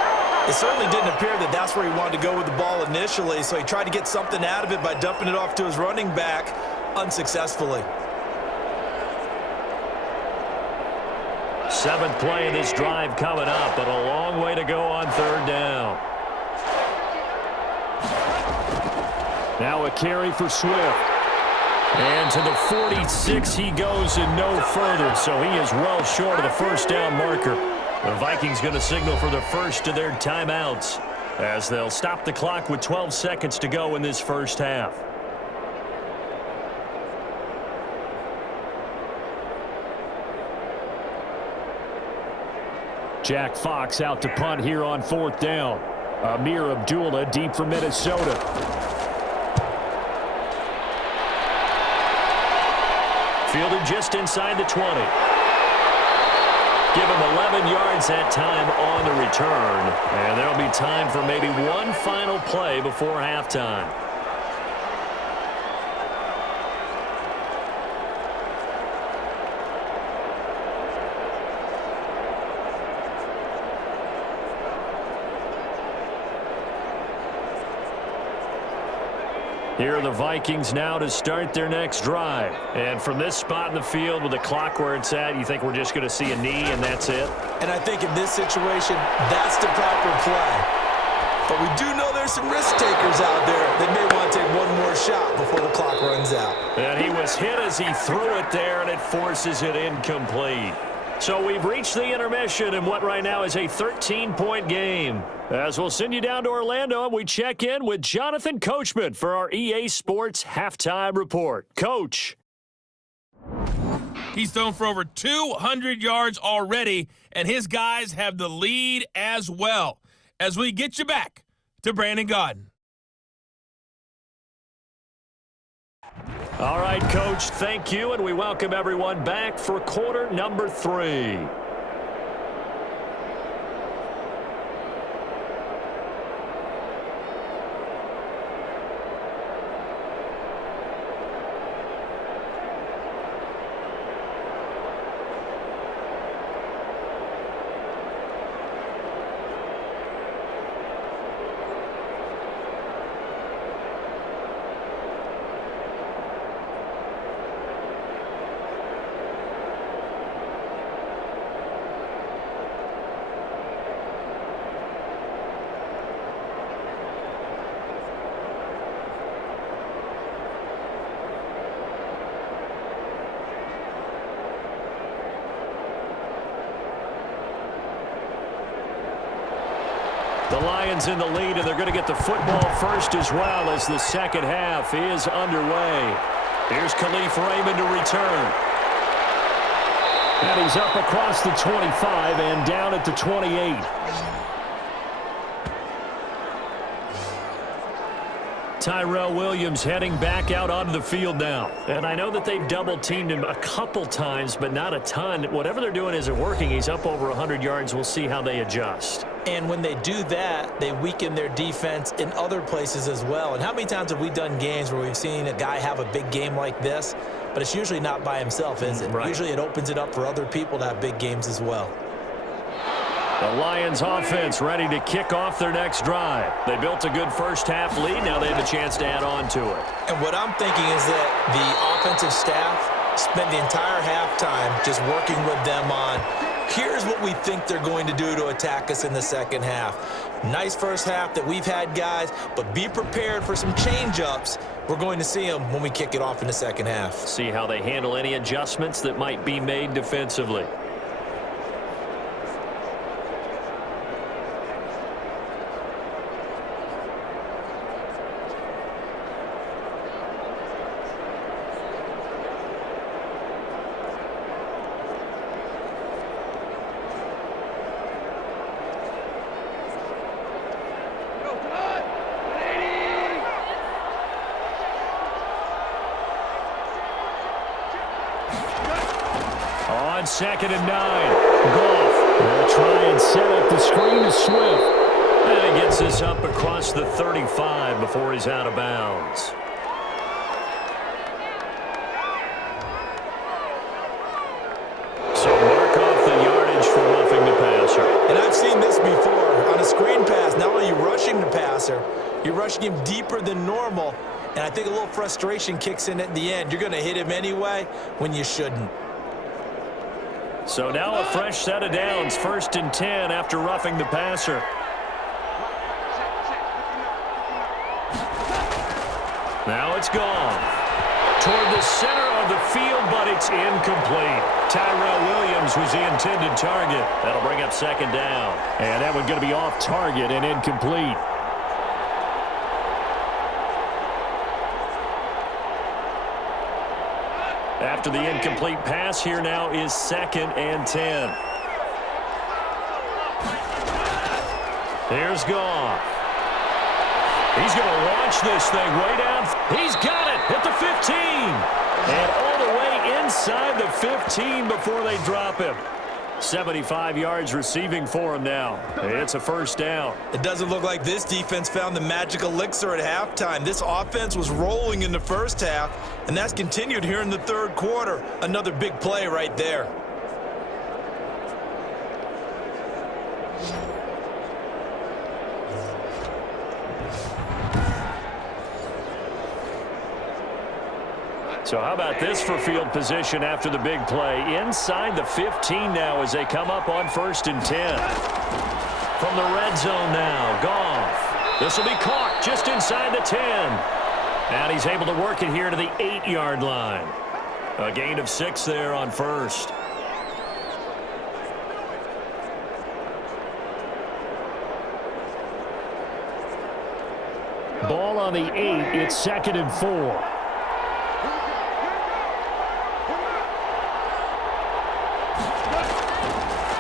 It certainly didn't appear that that's where he wanted to go with the ball initially, so he tried to get something out of it by dumping it off to his running back unsuccessfully. 7th play of this drive coming up, but a long way to go on third down. Now a carry for Swift. And to the 46 he goes and no further, so he is well short of the first down marker. The Vikings going to signal for the first of their timeouts as they'll stop the clock with 12 seconds to go in this first half. Jack Fox out to punt here on 4th down. Amir Abdullah deep for Minnesota. Fielded just inside the 20. Give him 11 yards that time on the return. And there'll be time for maybe one final play before halftime. Here are the Vikings now to start their next drive. And from this spot in the field with the clock where it's at, you think we're just going to see a knee and that's it? And I think in this situation, that's the proper play. But we do know there's some risk takers out there that may want to take one more shot before the clock runs out. And he was hit as he threw it there, and it forces it incomplete. So we've reached the intermission in what right now is a 13-point game. As we'll send you down to Orlando, and we check in with Jonathan Coachman for our EA Sports Halftime Report. Coach. He's thrown for over 200 yards already, and his guys have the lead as well. As we get you back to Brandon Gaudin. All right, Coach, thank you, and we welcome everyone back for quarter number 3. The Lions in the lead, and they're going to get the football first as well as the second half is underway. Here's Khalif Raymond to return. And he's up across the 25 and down at the 28. Tyrell Williams heading back out onto the field now. And I know that they've double-teamed him a couple times, but not a ton. Whatever they're doing isn't working. He's up over 100 yards. We'll see how they adjust. And when they do that, they weaken their defense in other places as well. And how many times have we done games where we've seen a guy have a big game like this, but it's usually not by himself, is it? Right. Usually it opens it up for other people to have big games as well. The Lions offense ready to kick off their next drive. They built a good first half lead. Now they have a chance to add on to it. And what I'm thinking is that the offensive staff spent the entire halftime just working with them on, here's what we think they're going to do to attack us in the second half. Nice first half that we've had, guys, but be prepared for some change-ups. We're going to see them when we kick it off in the second half. See how they handle any adjustments that might be made defensively. On 2nd and 9, Goff will try and set up the screen to Swift. And he gets this up across the 35 before he's out of bounds. So mark off the yardage for roughing the passer. And I've seen this before. On a screen pass, not only are you rushing the passer, you're rushing him deeper than normal. And I think a little frustration kicks in at the end. You're going to hit him anyway when you shouldn't. So now a fresh set of downs, 1st and 10 after roughing the passer. Now it's gone. Toward the center of the field, but it's incomplete. Tyrell Williams was the intended target. That'll bring up 2nd down. And that one's going to be off target and incomplete. After the incomplete pass, here now is 2nd and 10. Here's Goff. He's going to launch this thing way down. He's got it at the 15. And all the way inside the 15 before they drop him. 75 yards receiving for him now. It's a 1st down. It doesn't look like this defense found the magic elixir at halftime. This offense was rolling in the first half, and that's continued here in the 3rd quarter. Another big play right there. So how about this for field position after the big play? Inside the 15 now as they come up on 1st and 10. From the red zone now, Goff. This will be caught just inside the 10. And he's able to work it here to the 8-yard line. A gain of 6 there on 1st. Ball on the 8. It's 2nd and 4.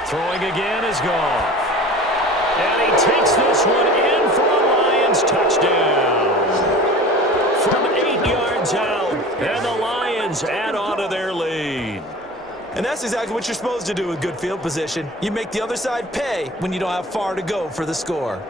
Throwing again is Goff. And he takes this one in for a Lions touchdown. From 8 yards out, and the Lions add on to their lead. And that's exactly what you're supposed to do with good field position. You make the other side pay when you don't have far to go for the score.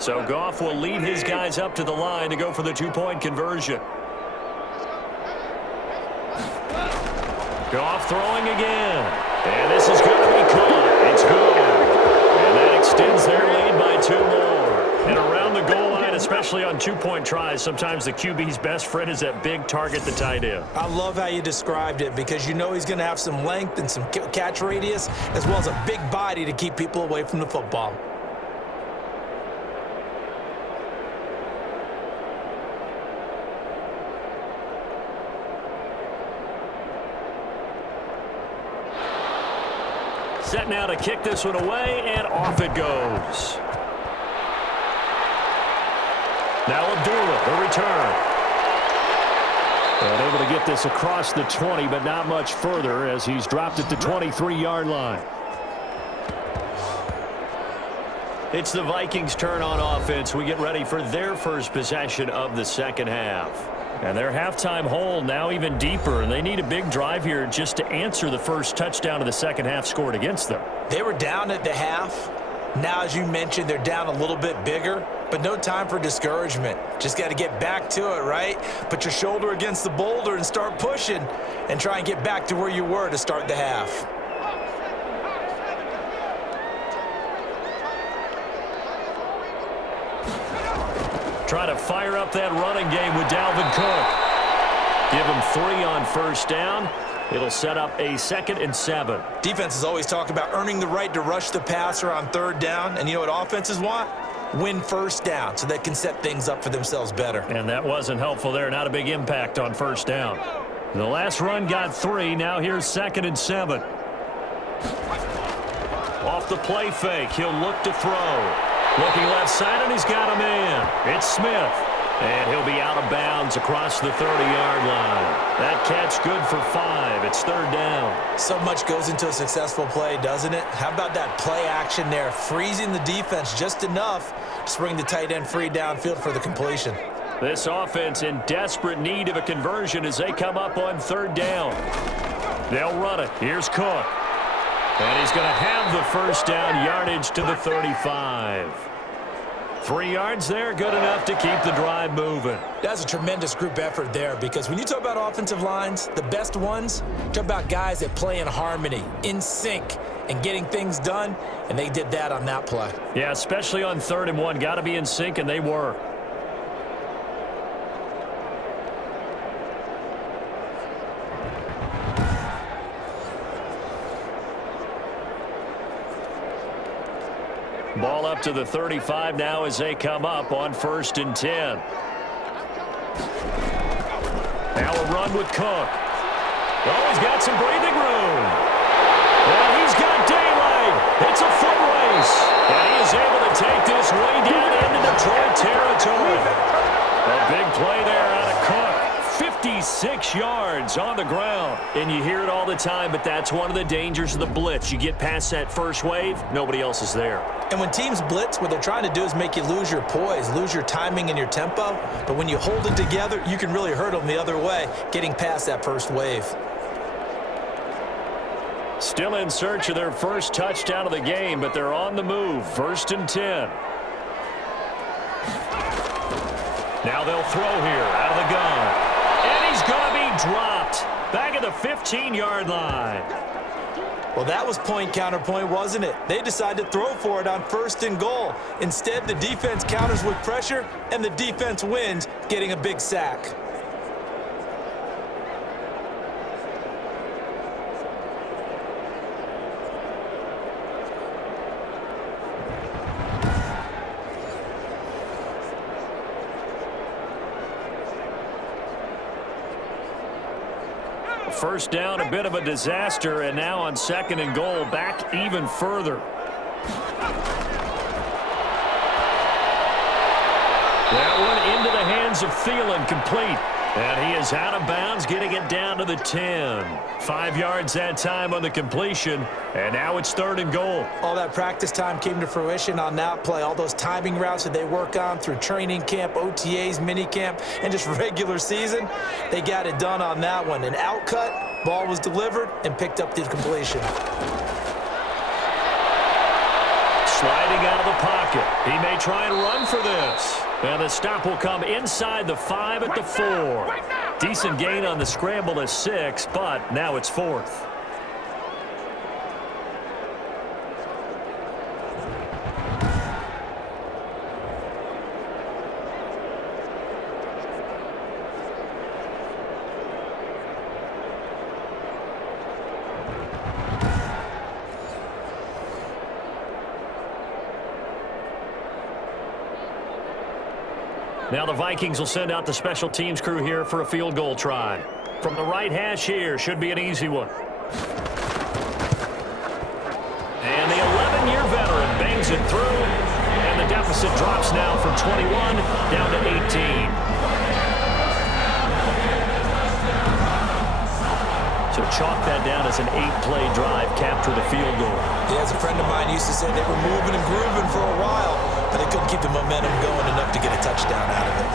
So Goff will lead his guys up to the line to go for the 2-point conversion. Goff throwing again. And this is going to be caught. It's good. And that extends their lead by 2 more. And around the goal line, especially on 2-point tries, sometimes the QB's best friend is that big target, the tight end. I love how you described it because you know he's going to have some length and some catch radius as well as a big body to keep people away from the football. Set now to kick this one away, and off it goes. Now Abdullah, the return. And able to get this across the 20, but not much further as he's dropped at the 23-yard line. It's the Vikings' turn on offense. We get ready for their first possession of the second half. And their halftime hole now even deeper, and they need a big drive here just to answer the first touchdown of the second half scored against them. They were down at the half. Now, as you mentioned, they're down a little bit bigger, but no time for discouragement. Just got to get back to it, right? Put your shoulder against the boulder and start pushing and try and get back to where you were to start the half. Try to fire up that running game with Dalvin Cook. Give him 3 on first down. It'll set up a 2nd and 7. Defenses always talk about earning the right to rush the passer on third down. And you know what offenses want? Win first down so they can set things up for themselves better. And that wasn't helpful there. Not a big impact on first down. The last run got 3. Now here's 2nd and 7. Off the play fake. He'll look to throw. Looking left side, and he's got a man. It's Smith. And he'll be out of bounds across the 30-yard line. That catch good for 5. It's 3rd down. So much goes into a successful play, doesn't it? How about that play action there? Freezing the defense just enough to bring the tight end free downfield for the completion. This offense in desperate need of a conversion as they come up on 3rd down. They'll run it. Here's Cook. And he's going to have the first down yardage to the 35. 3 yards there, good enough to keep the drive moving. That's a tremendous group effort there because when you talk about offensive lines, the best ones, talk about guys that play in harmony, in sync, and getting things done, and they did that on that play. Yeah, especially on 3rd and 1. Got to be in sync, and they were. Ball up to the 35 now as they come up on 1st and 10. Now a run with Cook. Oh, he's got some breathing room. And he's got daylight. It's a foot race. And he is able to take this way down into Detroit territory. A big play there out of Cook. 56 yards on the ground. And you hear it all the time, but that's one of the dangers of the blitz. You get past that first wave, nobody else is there. And when teams blitz, what they're trying to do is make you lose your poise, lose your timing and your tempo. But when you hold it together, you can really hurt them the other way, getting past that first wave. Still in search of their first touchdown of the game, but they're on the move. 1st and 10. Now they'll throw here out of the gun. And he's going to be dropped back at the 15-yard line. Well, that was point counterpoint, wasn't it? They decided to throw for it on 1st and goal. Instead, the defense counters with pressure, and the defense wins, getting a big sack. First down, a bit of a disaster, and now on 2nd and goal, back even further. That one into the hands of Thielen, complete. And he is out of bounds, getting it down to the 10. 5 yards that time on the completion, and now it's 3rd and goal. All that practice time came to fruition on that play. All those timing routes that they work on through training camp, OTAs, minicamp, and just regular season, they got it done on that one. An outcut, ball was delivered, and picked up the completion. Sliding out of the pocket. He may try and run for this. And the stop will come inside the 5 at the 4. Decent gain on the scramble to 6, but now it's 4th. Now the Vikings will send out the special teams crew here for a field goal try. From the right hash here, should be an easy one. And the 11-year veteran bangs it through, and the deficit drops now from 21 down to 18. So chalk that down as an 8-play drive capped with a field goal. Yeah, as a friend of mine used to say, they were moving and grooving for a while, but they couldn't keep the momentum going enough to get a touchdown out of it.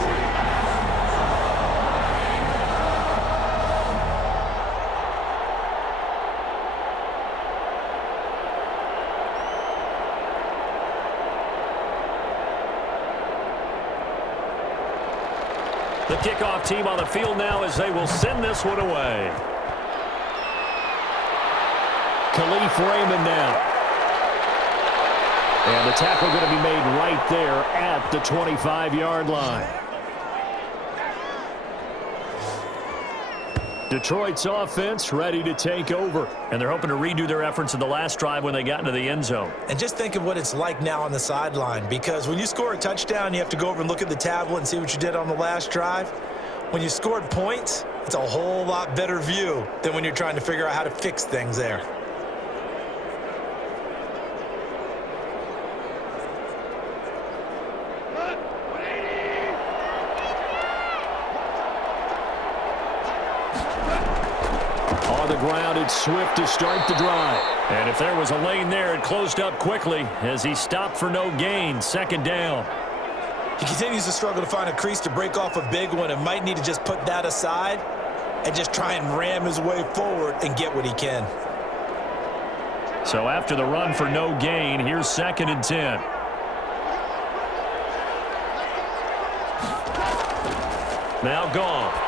The kickoff team on the field now as they will send this one away. Khalif Raymond now. And the tackle going to be made right there at the 25-yard line. Detroit's offense ready to take over. And they're hoping to redo their efforts in the last drive when they got into the end zone. And just think of what it's like now on the sideline, because when you score a touchdown, you have to go over and look at the tablet and see what you did on the last drive. When you scored points, it's a whole lot better view than when you're trying to figure out how to fix things there. On the ground, it's Swift to start the drive. And if there was a lane there, it closed up quickly as he stopped for no gain. Second down. He continues to struggle to find a crease to break off a big one and might need to just put that aside and just try and ram his way forward and get what he can. So after the run for no gain, here's 2nd and 10. Now Goff.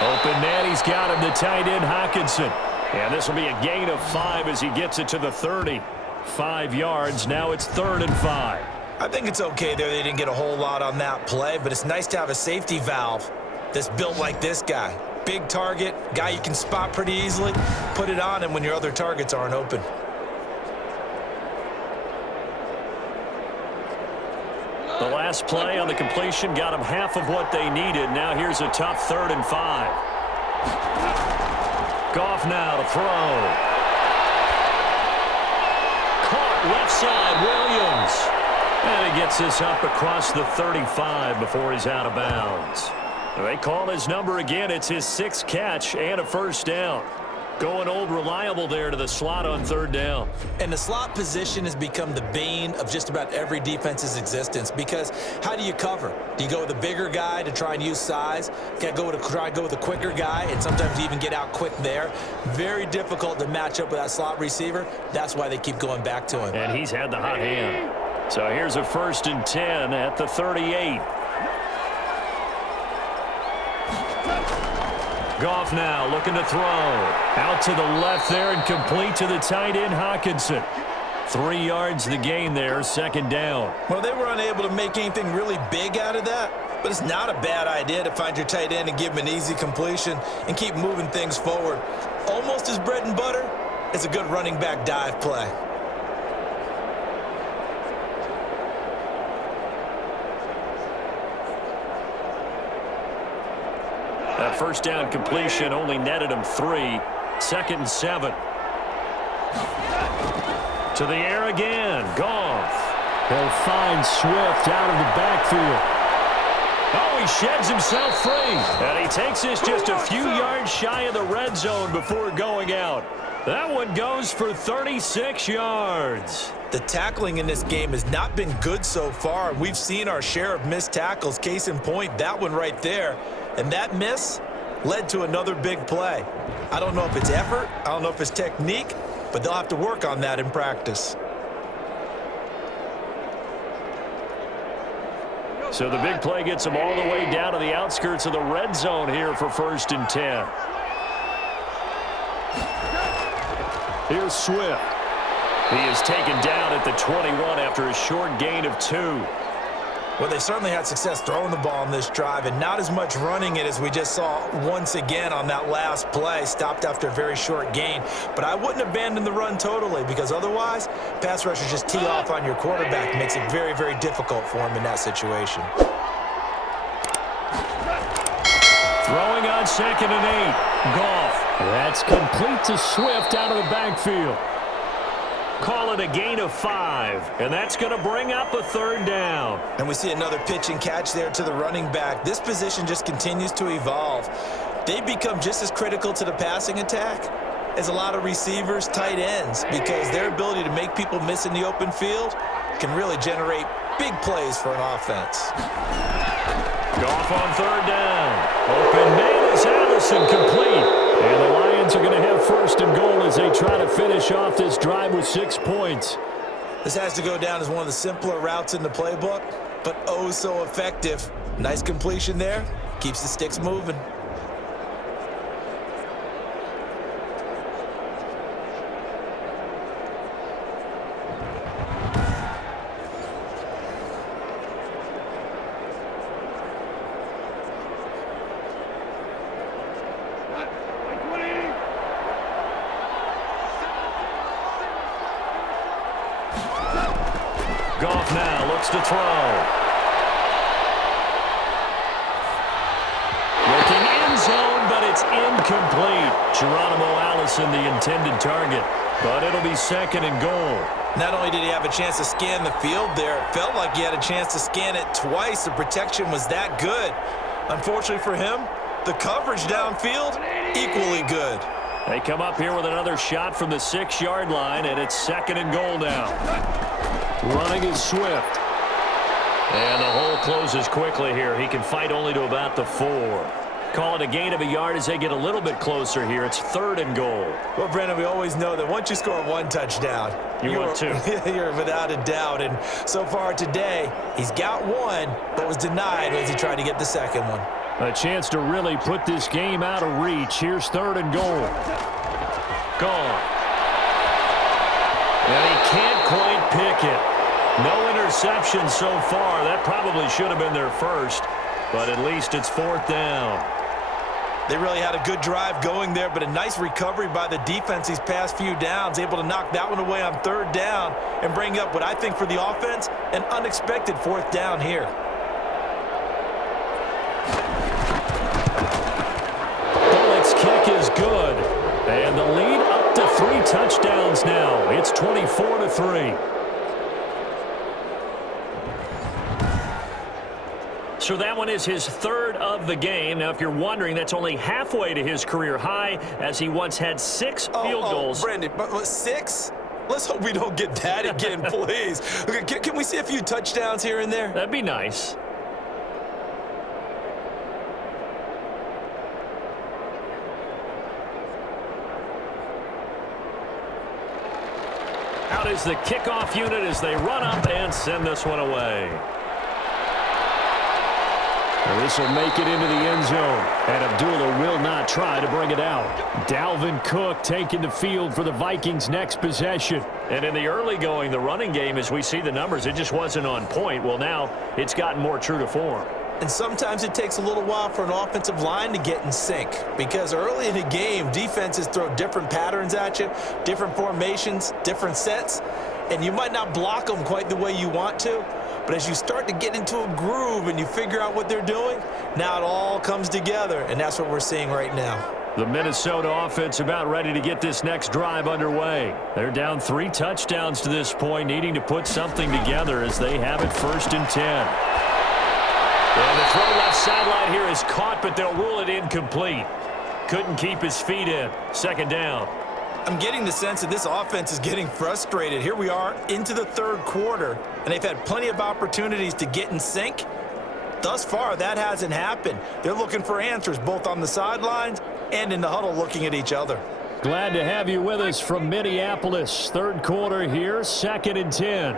Open man, he's got him, the tight end Hockenson. And this will be a gain of 5 as he gets it to the 30. 5 yards, now it's 3rd and 5. I think it's okay there. They didn't get a whole lot on that play, but it's nice to have a safety valve that's built like this guy. Big target, guy you can spot pretty easily. Put it on him when your other targets aren't open. The last play on the completion got them half of what they needed. Now here's a tough 3rd and 5. Goff now to throw. Caught left side, Williams. And he gets this up across the 35 before he's out of bounds. They call his number again. It's his 6th catch and a first down. Going old reliable there to the slot on 3rd down. And the slot position has become the bane of just about every defense's existence, because how do you cover? Do you go with a bigger guy to try and use size? Got to try to go with a quicker guy, and sometimes you even get out quick there. Very difficult to match up with that slot receiver. That's why they keep going back to him. And he's had the hot hand. So here's a 1st and 10 at the 38. Goff now looking to throw. Out to the left there and complete to the tight end Hockenson. 3 yards the gain there, 2nd down. Well, they were unable to make anything really big out of that, but it's not a bad idea to find your tight end and give him an easy completion and keep moving things forward. Almost his bread and butter is a good running back dive play. That first down completion only netted him 3. 2nd and 7. To the air again. Goff. He'll find Swift out of the backfield. Oh, he sheds himself free. And he takes this just a few yards shy of the red zone before going out. That one goes for 36 yards. The tackling in this game has not been good so far. We've seen our share of missed tackles. Case in point, that one right there. And that miss led to another big play. I don't know if it's effort, I don't know if it's technique, but they'll have to work on that in practice. So the big play gets them all the way down to the outskirts of the red zone here for 1st and 10. Here's Swift. He is taken down at the 21 after a short gain of 2. Well, they certainly had success throwing the ball on this drive, and not as much running it as we just saw once again on that last play. Stopped after a very short gain. But I wouldn't abandon the run totally, because otherwise, pass rushers just tee off on your quarterback. Makes it very, very difficult for him in that situation. Throwing on 2nd and 8. Goff. That's complete to Swift out of the backfield. Call it a gain of 5, and that's going to bring up a third down. And we see another pitch and catch there to the running back. This position just continues to evolve. They become just as critical to the passing attack as a lot of receivers, tight ends, because their ability to make people miss in the open field can really generate big plays for an offense. Goff on third down. Open man is Allison, complete. And the Lions are going to have first and goal as they try to finish off this drive with 6 points. This has to go down as one of the simpler routes in the playbook, but oh so effective. Nice completion there. Keeps the sticks moving. Goff now looks to throw. Looking end zone, but it's incomplete. Geronimo Allison, the intended target, but it'll be second and goal. Not only did he have a chance to scan the field there, it felt like he had a chance to scan it twice. The protection was that good. Unfortunately for him, the coverage downfield, equally good. They come up here with another shot from the 6-yard line, and it's second and goal now. Running is Swift. And the hole closes quickly here. He can fight only to about the 4. Call it a gain of a yard as they get a little bit closer here. It's third and goal. Well, Brandon, we always know that once you score one touchdown, want two. You're without a doubt. And so far today, he's got one, but was denied as he tried to get the second one. A chance to really put this game out of reach. Here's third and goal. Gone. And he can't quite pick it. No interception so far. That probably should have been their first, but at least it's fourth down. They really had a good drive going there, but a nice recovery by the defense these past few downs, able to knock that one away on third down and bring up what I think for the offense, an unexpected fourth down here. Bullock's kick is good, and the lead up to 3 touchdowns now. It's 24-3. So that one is his third of the game. Now, if you're wondering, that's only halfway to his career high, as he once had 6 field goals. Brandon, but 6? Let's hope we don't get that again, please. Okay, can we see a few touchdowns here and there? That'd be nice. Out is the kickoff unit as they run up and send this one away. This will make it into the end zone, and Abdullah will not try to bring it out. Dalvin Cook taking the field for the Vikings' next possession. And in the early going, the running game, as we see the numbers, it just wasn't on point. Well, now it's gotten more true to form. And sometimes it takes a little while for an offensive line to get in sync, because early in the game, defenses throw different patterns at you, different formations, different sets, and you might not block them quite the way you want to. But as you start to get into a groove and you figure out what they're doing, now it all comes together, and that's what we're seeing right now. The Minnesota offense about ready to get this next drive underway. They're down 3 touchdowns to this point, needing to put something together as they have it 1st and 10. And the throw left sideline here is caught, but they'll rule it incomplete. Couldn't keep his feet in. 2nd down. I'm getting the sense that this offense is getting frustrated. Here we are into the 3rd quarter, and they've had plenty of opportunities to get in sync. Thus far, that hasn't happened. They're looking for answers both on the sidelines and in the huddle looking at each other. Glad to have you with us from Minneapolis. 3rd quarter here, 2nd and 10.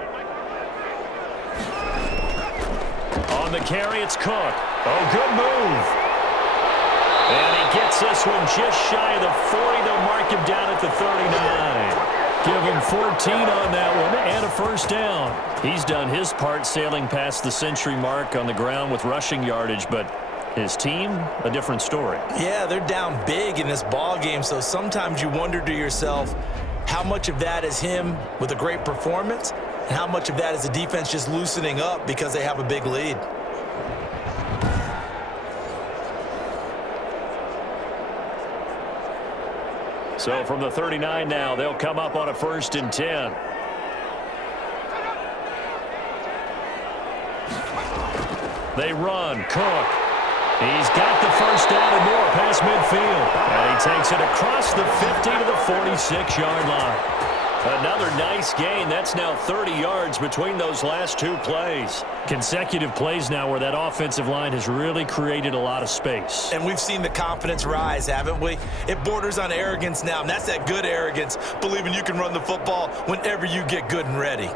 On the carry, it's Cook. Oh, good move. And he gets this one just shy of the 40. They'll mark him down at the 39. Give him 14 on that one and a 1st down. He's done his part sailing past the century mark on the ground with rushing yardage, but his team, a different story. Yeah, they're down big in this ball game, so sometimes you wonder to yourself how much of that is him with a great performance and how much of that is the defense just loosening up because they have a big lead. So from the 39 now, they'll come up on a 1st and 10. They run. Cook. He's got the first down and more past midfield. And he takes it across the 50 to the 46-yard line. Another nice gain. That's now 30 yards between those last two plays. Consecutive plays now where that offensive line has really created a lot of space. And we've seen the confidence rise, haven't we? It borders on arrogance now, and that's that good arrogance, believing you can run the football whenever you get good and ready.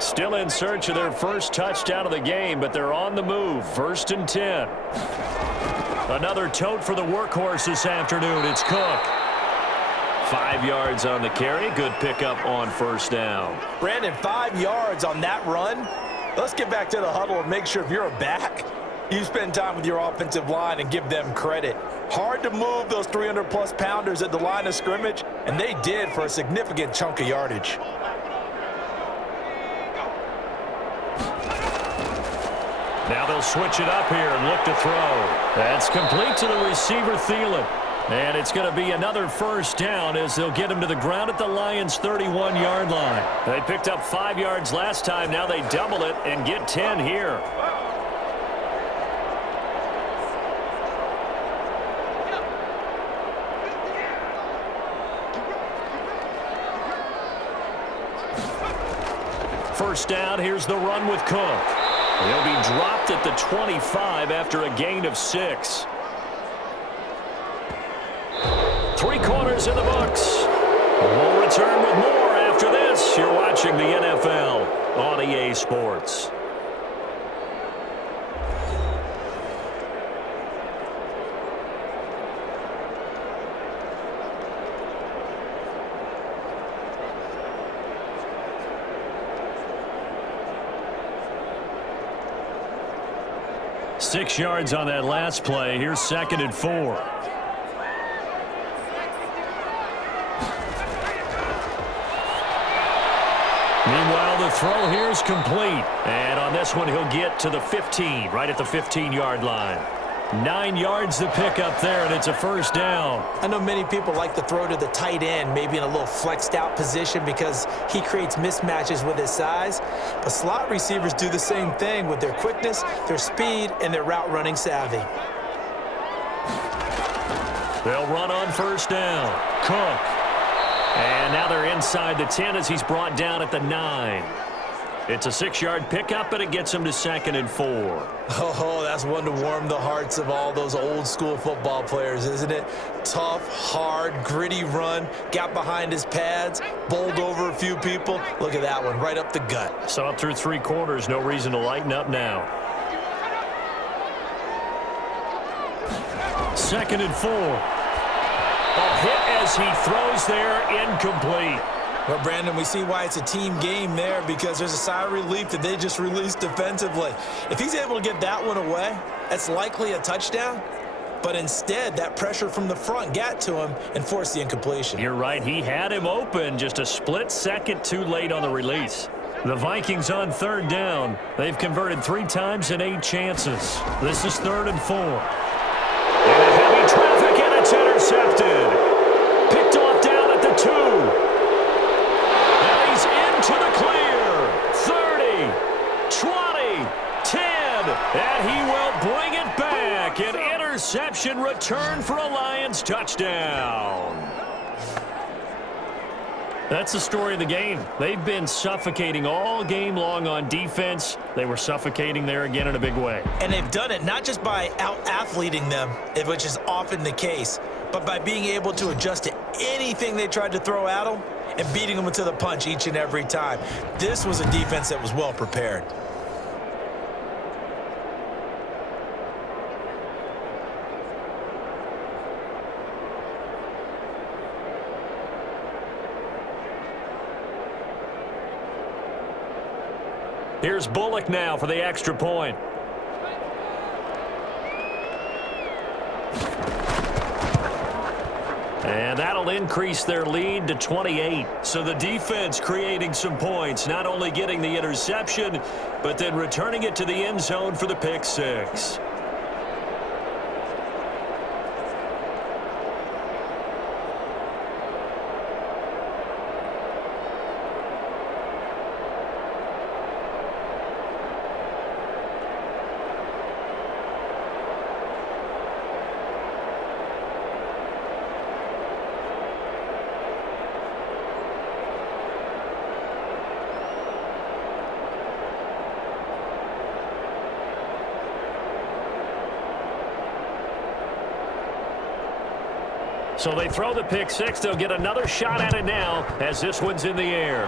Still in search of their first touchdown of the game, but they're on the move. 1st and 10. Another tote for the workhorse this afternoon. It's Cook. 5 yards on the carry. Good pickup on first down. Brandon, 5 yards on that run. Let's get back to the huddle and make sure if you're a back, you spend time with your offensive line and give them credit. Hard to move those 300-plus pounders at the line of scrimmage, and they did for a significant chunk of yardage. Now they'll switch it up here and look to throw. That's complete to the receiver, Thielen. And it's going to be another first down as they'll get him to the ground at the Lions' 31-yard line. They picked up 5 yards last time. Now they double it and get 10 here. First down, here's the run with Cook. He'll be dropped at the 25 after a gain of 6. 3 quarters in the books. We'll return with more after this. You're watching the NFL on EA Sports. Six yards on that last play. Here's 2nd and 4. Meanwhile, the throw here is complete. And on this one, he'll get to the 15, right at the 15-yard line. 9 yards to pick up there, and it's a first down. I know many people like to throw to the tight end, maybe in a little flexed out position because he creates mismatches with his size. But slot receivers do the same thing with their quickness, their speed, and their route running savvy. They'll run on first down. Cook. And now they're inside the 10 as he's brought down at the 9. It's a 6-yard pickup, and it gets him to 2nd and 4. Oh, that's one to warm the hearts of all those old-school football players, isn't it? Tough, hard, gritty run, got behind his pads, bowled over a few people. Look at that one, right up the gut. So up through 3 quarters, no reason to lighten up now. 2nd and 4. A hit as he throws there, incomplete. Well, Brandon, we see why it's a team game there because there's a sigh of relief that they just released defensively. If he's able to get that one away, that's likely a touchdown. But instead, that pressure from the front got to him and forced the incompletion. You're right. He had him open, just a split second too late on the release. The Vikings on 3rd down. They've converted 3 times in 8 chances. This is 3rd and 4. And a heavy traffic, and it's intercepted. Picked off down at the 2. To the clear. 30, 20, 10, and he will bring it back. An interception return for a Lions touchdown. That's the story of the game. They've been suffocating all game long on defense. They were suffocating there again in a big way. And they've done it not just by out-athleting them, which is often the case, but by being able to adjust to anything they tried to throw at them and beating them to the punch each and every time. This was a defense that was well prepared. Here's Bullock now for the extra point. And that'll increase their lead to 28. So the defense creating some points, not only getting the interception, but then returning it to the end zone for the pick 6. So they throw the pick six. They'll get another shot at it now as this one's in the air.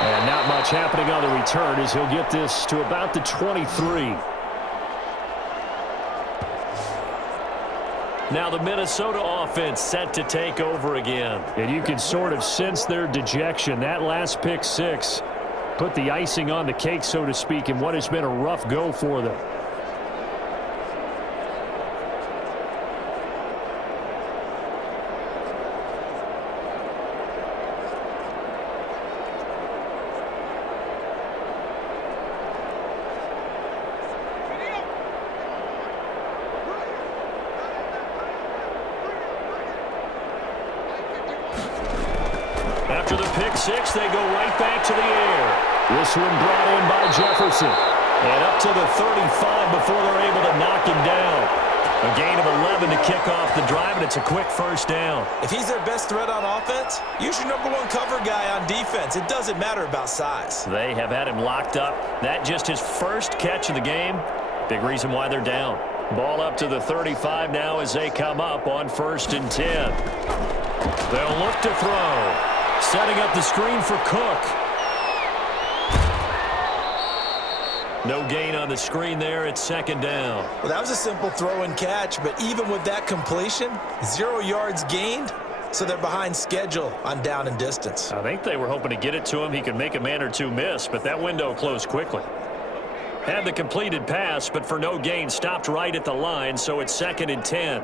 And not much happening on the return as he'll get this to about the 23. Now the Minnesota offense set to take over again. And you can sort of sense their dejection. That last pick six put the icing on the cake, so to speak, in what has been a rough go for them. After the pick six, they go right back to the air. This one brought in by Jefferson. And up to the 35 before they're able to knock him down. A gain of 11 to kick off the drive, and it's a quick first down. If he's their best threat on offense, use your #1 cover guy on defense. It doesn't matter about size. They have had him locked up. That just his first catch of the game. Big reason why they're down. Ball up to the 35 now as they come up on 1st and 10. They'll look to throw. Setting up the screen for Cook. No gain on the screen there. It's 2nd down. Well, that was a simple throw and catch, but even with that completion, 0 yards gained, so they're behind schedule on down and distance. I think they were hoping to get it to him. He could make a man or two miss, but that window closed quickly. Had the completed pass, but for no gain, stopped right at the line, so it's 2nd and 10.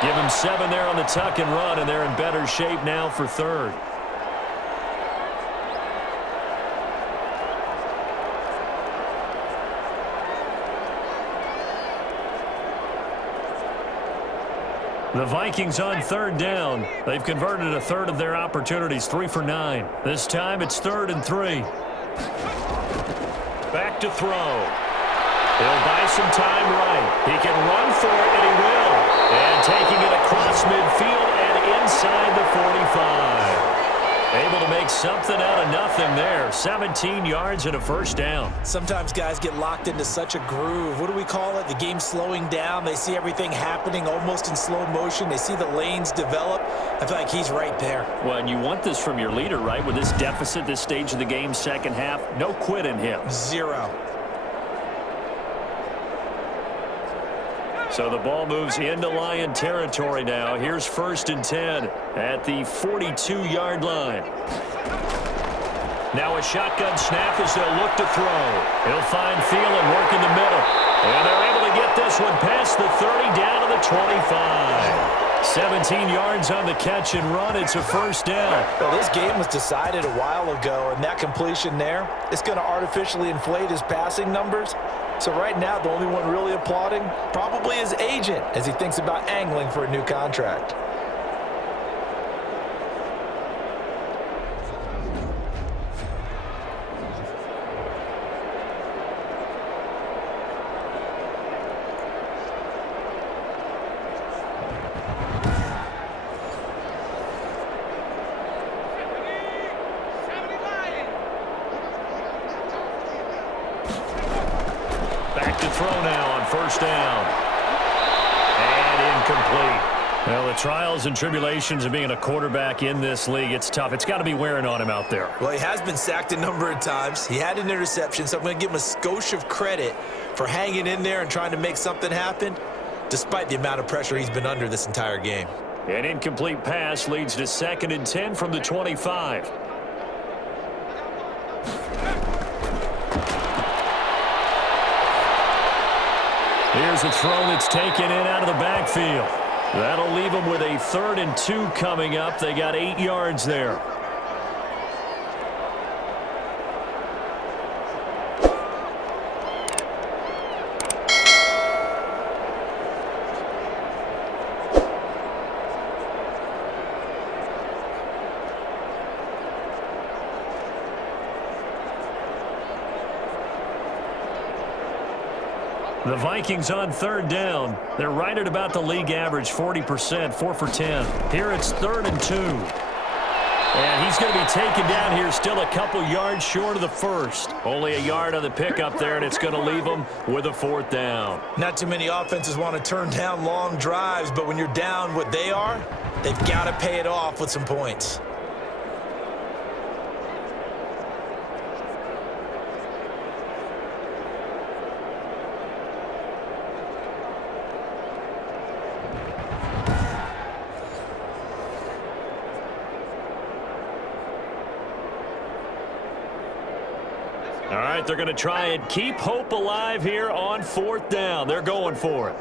Give him 7 there on the tuck and run, and they're in better shape now for 3rd. The Vikings on 3rd down. They've converted a third of their opportunities, 3 for 9. This time it's 3rd and 3. Back to throw. He'll buy some time right. He can run for it, and he will. And taking it across midfield and inside the 45. Able to make something out of nothing there. 17 yards and a first down. Sometimes guys get locked into such a groove. What do we call it? The game's slowing down. They see everything happening almost in slow motion. They see the lanes develop. I feel like he's right there. Well, and you want this from your leader, right? With this deficit, this stage of the game, 2nd half, no quit in him. 0. So the ball moves into Lion territory now. Here's 1st and 10 at the 42-yard line. Now a shotgun snap as they'll look to throw. He'll find Thielen, work in the middle. And they're able to get this one past the 30, down to the 25. 17 yards on the catch and run. It's a first down. Well, this game was decided a while ago, and that completion there, it's going to artificially inflate his passing numbers. So right now, the only one really applauding probably his agent as he thinks about angling for a new contract. Throw now on 1st down. And incomplete. Well, the trials and tribulations of being a quarterback in this league, it's tough. It's got to be wearing on him out there. Well, he has been sacked a number of times. He had an interception, so I'm going to give him a skosh of credit for hanging in there and trying to make something happen, despite the amount of pressure he's been under this entire game. An incomplete pass leads to 2nd and 10 from the 25. Here's a throw that's taken in out of the backfield. That'll leave them with a 3rd and 2 coming up. They got 8 yards there. The Vikings on 3rd down. They're right at about the league average, 40%, 4 for 10. Here it's 3rd and 2. And he's going to be taken down here still a couple yards short of the first. Only a yard on the pickup there, and it's going to leave him with a 4th down. Not too many offenses want to turn down long drives, but when you're down what they are, they've got to pay it off with some points. All right, they're going to try and keep hope alive here on 4th down. They're going for it.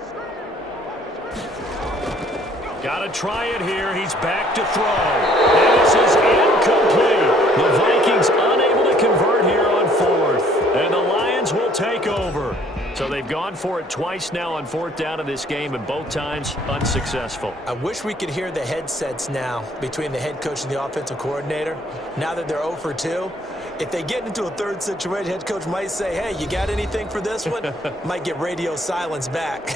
Got to try it here. He's back to throw. This is incomplete. The Vikings unable to convert here on 4th. And the Lions will take over. So they've gone for it twice now on 4th down in this game, and both times unsuccessful. I wish we could hear the headsets now between the head coach and the offensive coordinator. Now that they're 0 for 2, if they get into a third situation, head coach might say, hey, you got anything for this one? Might get radio silence back.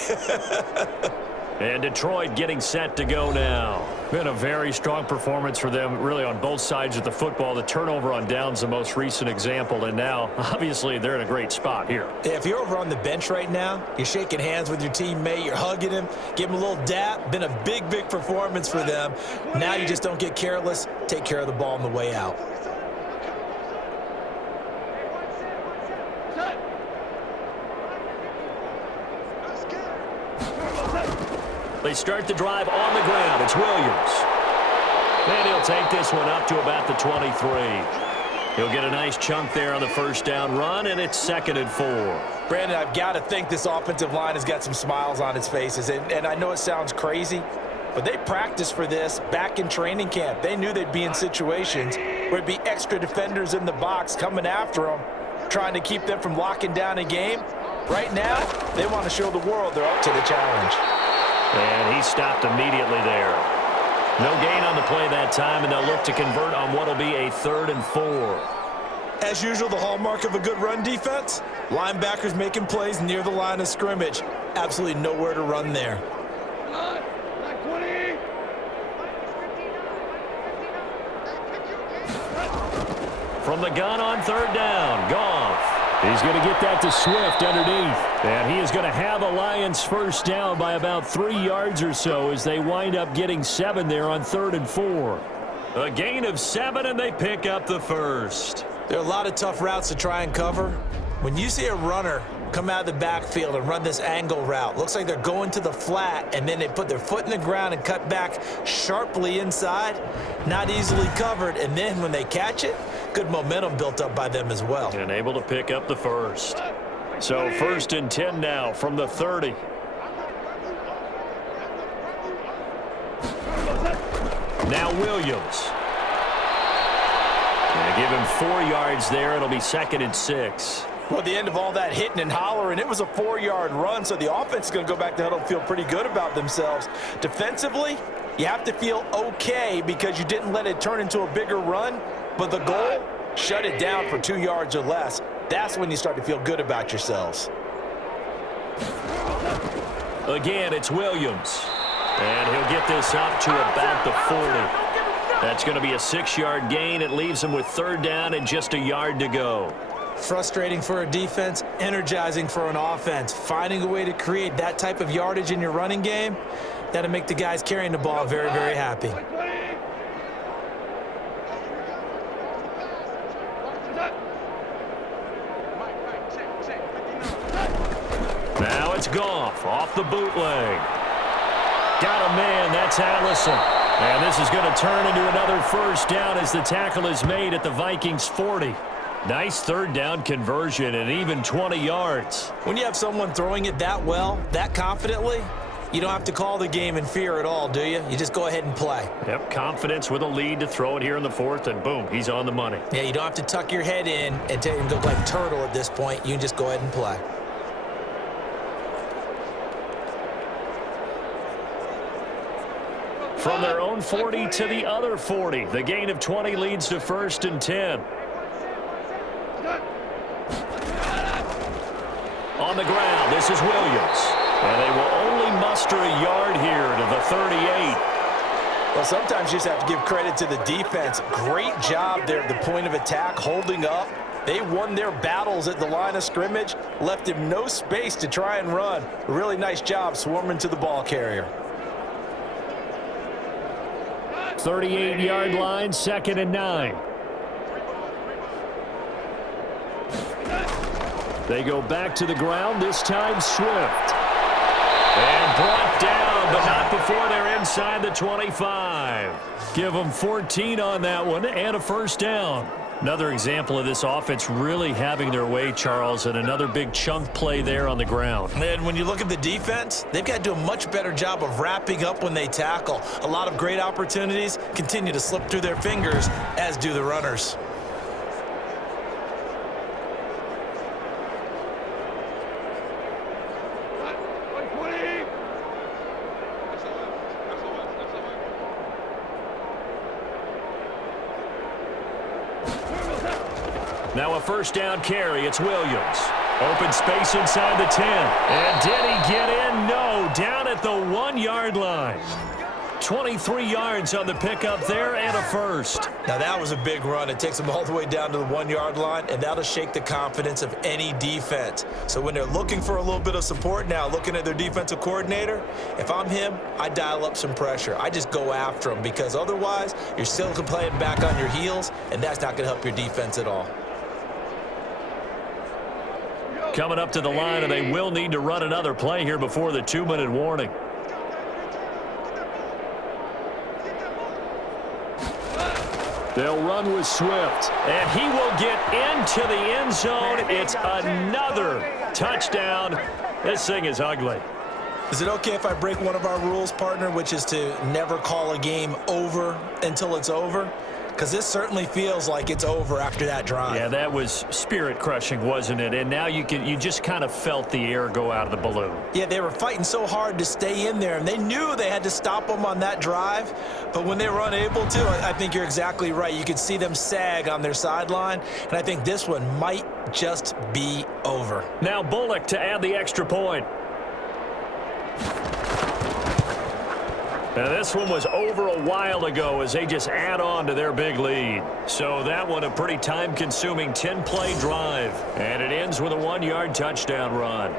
And Detroit getting set to go now. Been a very strong performance for them, really, on both sides of the football. The turnover on downs, the most recent example, and now, obviously, they're in a great spot here. Yeah, if you're over on the bench right now, you're shaking hands with your teammate, you're hugging him, give him a little dap. Been a big, big performance for them. Now you just don't get careless. Take care of the ball on the way out. They start the drive on the ground. It's Williams. And he'll take this one up to about the 23. He'll get a nice chunk there on the 1st down run, and it's 2nd and 4. Brandon, I've got to think this offensive line has got some smiles on its faces. And I know it sounds crazy, but they practiced for this back in training camp. They knew they'd be in situations where it'd be extra defenders in the box coming after them, trying to keep them from locking down a game. Right now, they want to show the world they're up to the challenge. And he stopped immediately there. No gain on the play that time, and they'll look to convert on what will be a 3rd and 4. As usual, the hallmark of a good run defense, linebackers making plays near the line of scrimmage. Absolutely nowhere to run there. From the gun on 3rd down, Goff. He's going to get that to Swift underneath. And he is going to have a Lions 1st down by about 3 yards or so as they wind up getting 7 there on 3rd and 4. A gain of 7, and they pick up the 1st. There are a lot of tough routes to try and cover. When you see a runner come out of the backfield and run this angle route, looks like they're going to the flat, and then they put their foot in the ground and cut back sharply inside, not easily covered, and then when they catch it, good momentum built up by them as well. And able to pick up the 1st. So 1st and 10 now from the 30. Now Williams. Going to give him 4 yards there. It'll be 2nd and 6. Well, the end of all that hitting and hollering, it was a 4-yard run, so the offense is going to go back to huddle and feel pretty good about themselves. Defensively, you have to feel okay because you didn't let it turn into a bigger run, but the goal, shut it down for 2 yards or less. That's when you start to feel good about yourselves. Again, it's Williams. And he'll get this up to about the 40. That's going to be a 6-yard gain. It leaves him with 3rd down and just a yard to go. Frustrating for a defense, energizing for an offense. Finding a way to create that type of yardage in your running game, that'll make the guys carrying the ball very, very happy. Now it's Goff off the bootleg. Got a man, that's Allison. And this is going to turn into another 1st down as the tackle is made at the Vikings 40. Nice 3rd down conversion and even 20 yards. When you have someone throwing it that well, that confidently, you don't have to call the game in fear at all, do you? You just go ahead and play. Yep, confidence with a lead to throw it here in the 4th, and boom, he's on the money. Yeah, you don't have to tuck your head in and take him to look like turtle at this point. You can just go ahead and play. From their own 40 to the other 40. The gain of 20 leads to 1st and 10. On the ground, this is Williams. And they will only muster a yard here to the 38. Well, sometimes you just have to give credit to the defense. Great job there at the point of attack, holding up. They won their battles at the line of scrimmage, left him no space to try and run. A really nice job swarming to the ball carrier. 38-yard line, 2nd and 9. They go back to the ground, this time Swift. And brought down, but not before they're inside the 25. Give them 14 on that one and a first down. Another example of this offense really having their way, Charles, and another big chunk play there on the ground. And when you look at the defense, they've got to do a much better job of wrapping up when they tackle. A lot of great opportunities continue to slip through their fingers, as do the runners. Now a first down carry. It's Williams. Open space inside the 10. And did he get in? No. Down at the 1-yard line. 23 yards on the pickup there and a first. Now that was a big run. It takes them all the way down to the 1-yard line, and that'll shake the confidence of any defense. So when they're looking for a little bit of support now, looking at their defensive coordinator, if I'm him, I dial up some pressure. I just go after him, because otherwise you're still playing back on your heels, and that's not going to help your defense at all. Coming up to the line, and they will need to run another play here before the 2-minute warning. They'll run with Swift, and he will get into the end zone. It's another touchdown. This thing is ugly. Is it okay if I break one of our rules, partner, which is to never call a game over until it's over? Because this certainly feels like it's over after that drive. Yeah, that was spirit-crushing, wasn't it? And now you just kind of felt the air go out of the balloon. Yeah, they were fighting so hard to stay in there, and they knew they had to stop them on that drive. But when they were unable to, I think you're exactly right. You could see them sag on their sideline, and I think this one might just be over. Now Bullock to add the extra point. Now this one was over a while ago as they just add on to their big lead. So that one a pretty time-consuming 10-play drive. And it ends with a 1-yard touchdown run.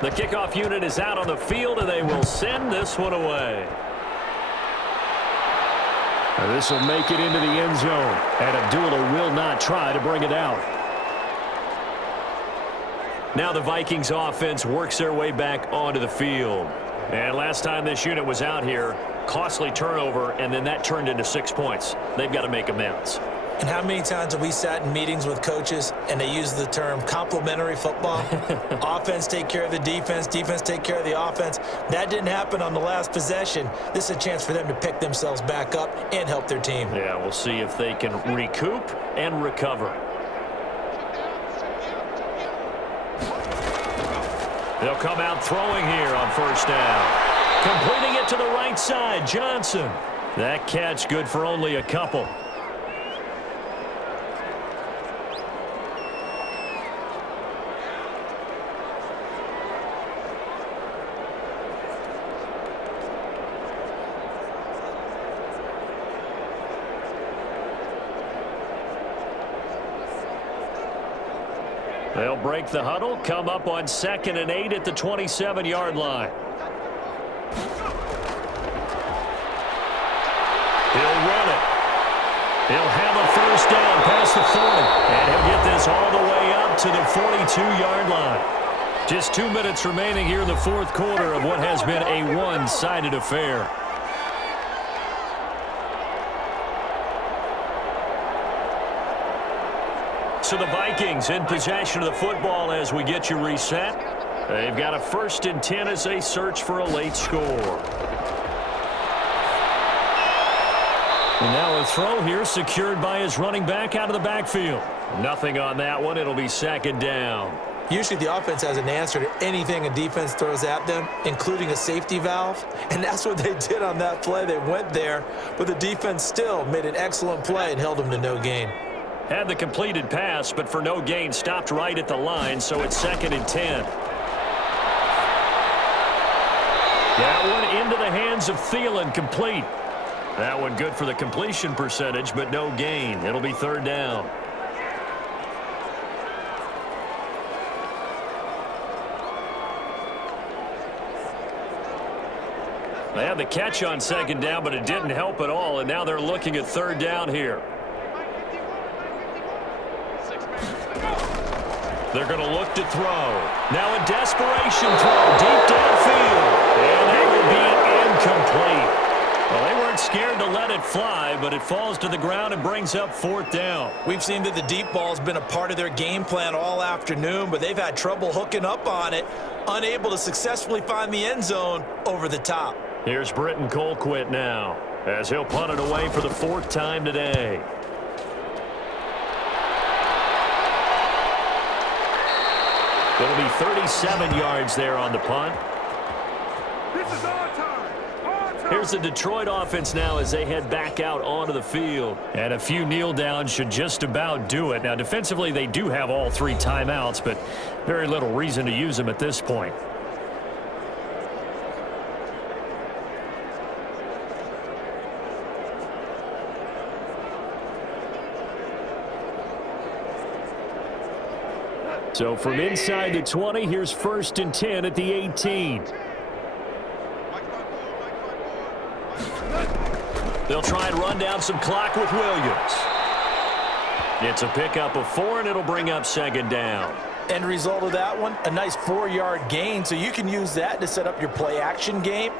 The kickoff unit is out on the field, and they will send this one away. This will make it into the end zone, and Abdullah will not try to bring it out. Now the Vikings offense works their way back onto the field. And last time this unit was out here, costly turnover, and then that turned into 6 points. They've got to make amends. And how many times have we sat in meetings with coaches and they use the term complementary football? Offense take care of the defense, defense take care of the offense. That didn't happen on the last possession. This is a chance for them to pick themselves back up and help their team. Yeah, we'll see if they can recoup and recover. They'll come out throwing here on first down. Completing it to the right side, Johnson. That catch good for only a couple. They'll break the huddle, come up on 2nd and 8 at the 27-yard line. He'll run it. He'll have a first down past the 40. And he'll get this all the way up to the 42-yard line. Just 2 minutes remaining here in the fourth quarter of what has been a one-sided affair. So the Vikings in possession of the football as we get you reset. They've got a 1st and 10 as they search for a late score. And now a throw here secured by his running back out of the backfield. Nothing on that one. It'll be 2nd down. Usually the offense has an answer to anything a defense throws at them, including a safety valve. And that's what they did on that play. They went there, but the defense still made an excellent play and held them to no gain. Had the completed pass, but for no gain, stopped right at the line, so it's 2nd and 10. That one into the hands of Thielen, complete. That one good for the completion percentage, but no gain. It'll be 3rd down. They had the catch on 2nd down, but it didn't help at all, and now they're looking at 3rd down here. They're going to look to throw. Now a desperation throw deep downfield, and that will be incomplete. Well, they weren't scared to let it fly, but it falls to the ground and brings up 4th down. We've seen that the deep ball has been a part of their game plan all afternoon, but they've had trouble hooking up on it, unable to successfully find the end zone over the top. Here's Britton Colquitt now, as he'll punt it away for the 4th time today. It'll be 37 yards there on the punt. This is our time. Here's the Detroit offense now as they head back out onto the field. And a few kneel downs should just about do it. Now, defensively, they do have all 3 timeouts, but very little reason to use them at this point. So from inside the 20, here's 1st and 10 at the 18. They'll try and run down some clock with Williams. It's a pickup of 4, and it'll bring up 2nd down. End result of that one, a nice 4-yard gain, so you can use that to set up your play-action game,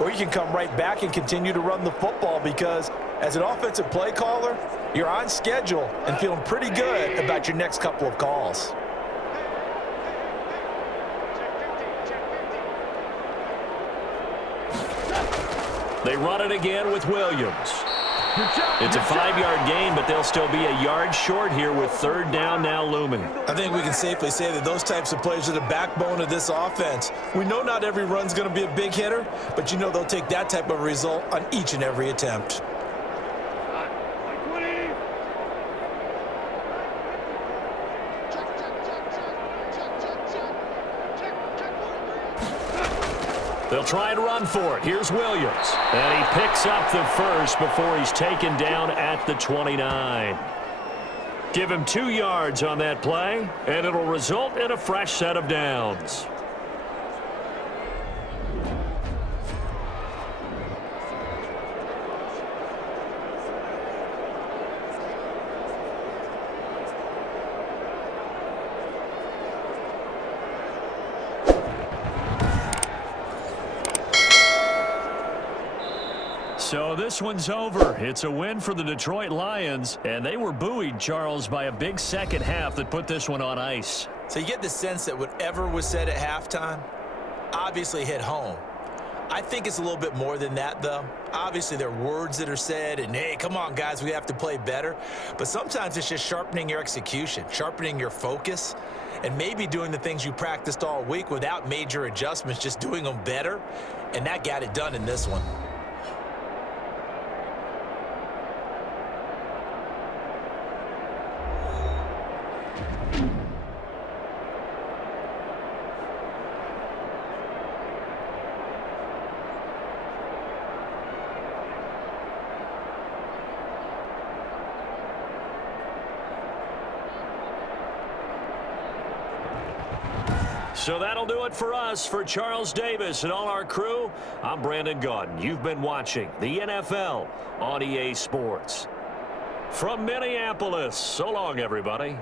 or you can come right back and continue to run the football because as an offensive play caller, you're on schedule and feeling pretty good about your next couple of calls. They run it again with Williams. It's a 5-yard gain, but they'll still be a yard short here with 3rd down now looming. I think we can safely say that those types of plays are the backbone of this offense. We know not every run's going to be a big hitter, but you know they'll take that type of result on each and every attempt. They'll try and run for it. Here's Williams. And he picks up the 1st before he's taken down at the 29. Give him 2 yards on that play, and it'll result in a fresh set of downs. So this one's over. It's a win for the Detroit Lions, and they were buoyed, Charles, by a big 2nd half that put this one on ice. So you get the sense that whatever was said at halftime obviously hit home. I think it's a little bit more than that, though. Obviously, there are words that are said, and, hey, come on, guys, we have to play better. But sometimes it's just sharpening your execution, sharpening your focus, and maybe doing the things you practiced all week without major adjustments, just doing them better, and that got it done in this one. So that'll do it for us. For Charles Davis and all our crew, I'm Brandon Gaudin. You've been watching the NFL on EA Sports. From Minneapolis, so long, everybody.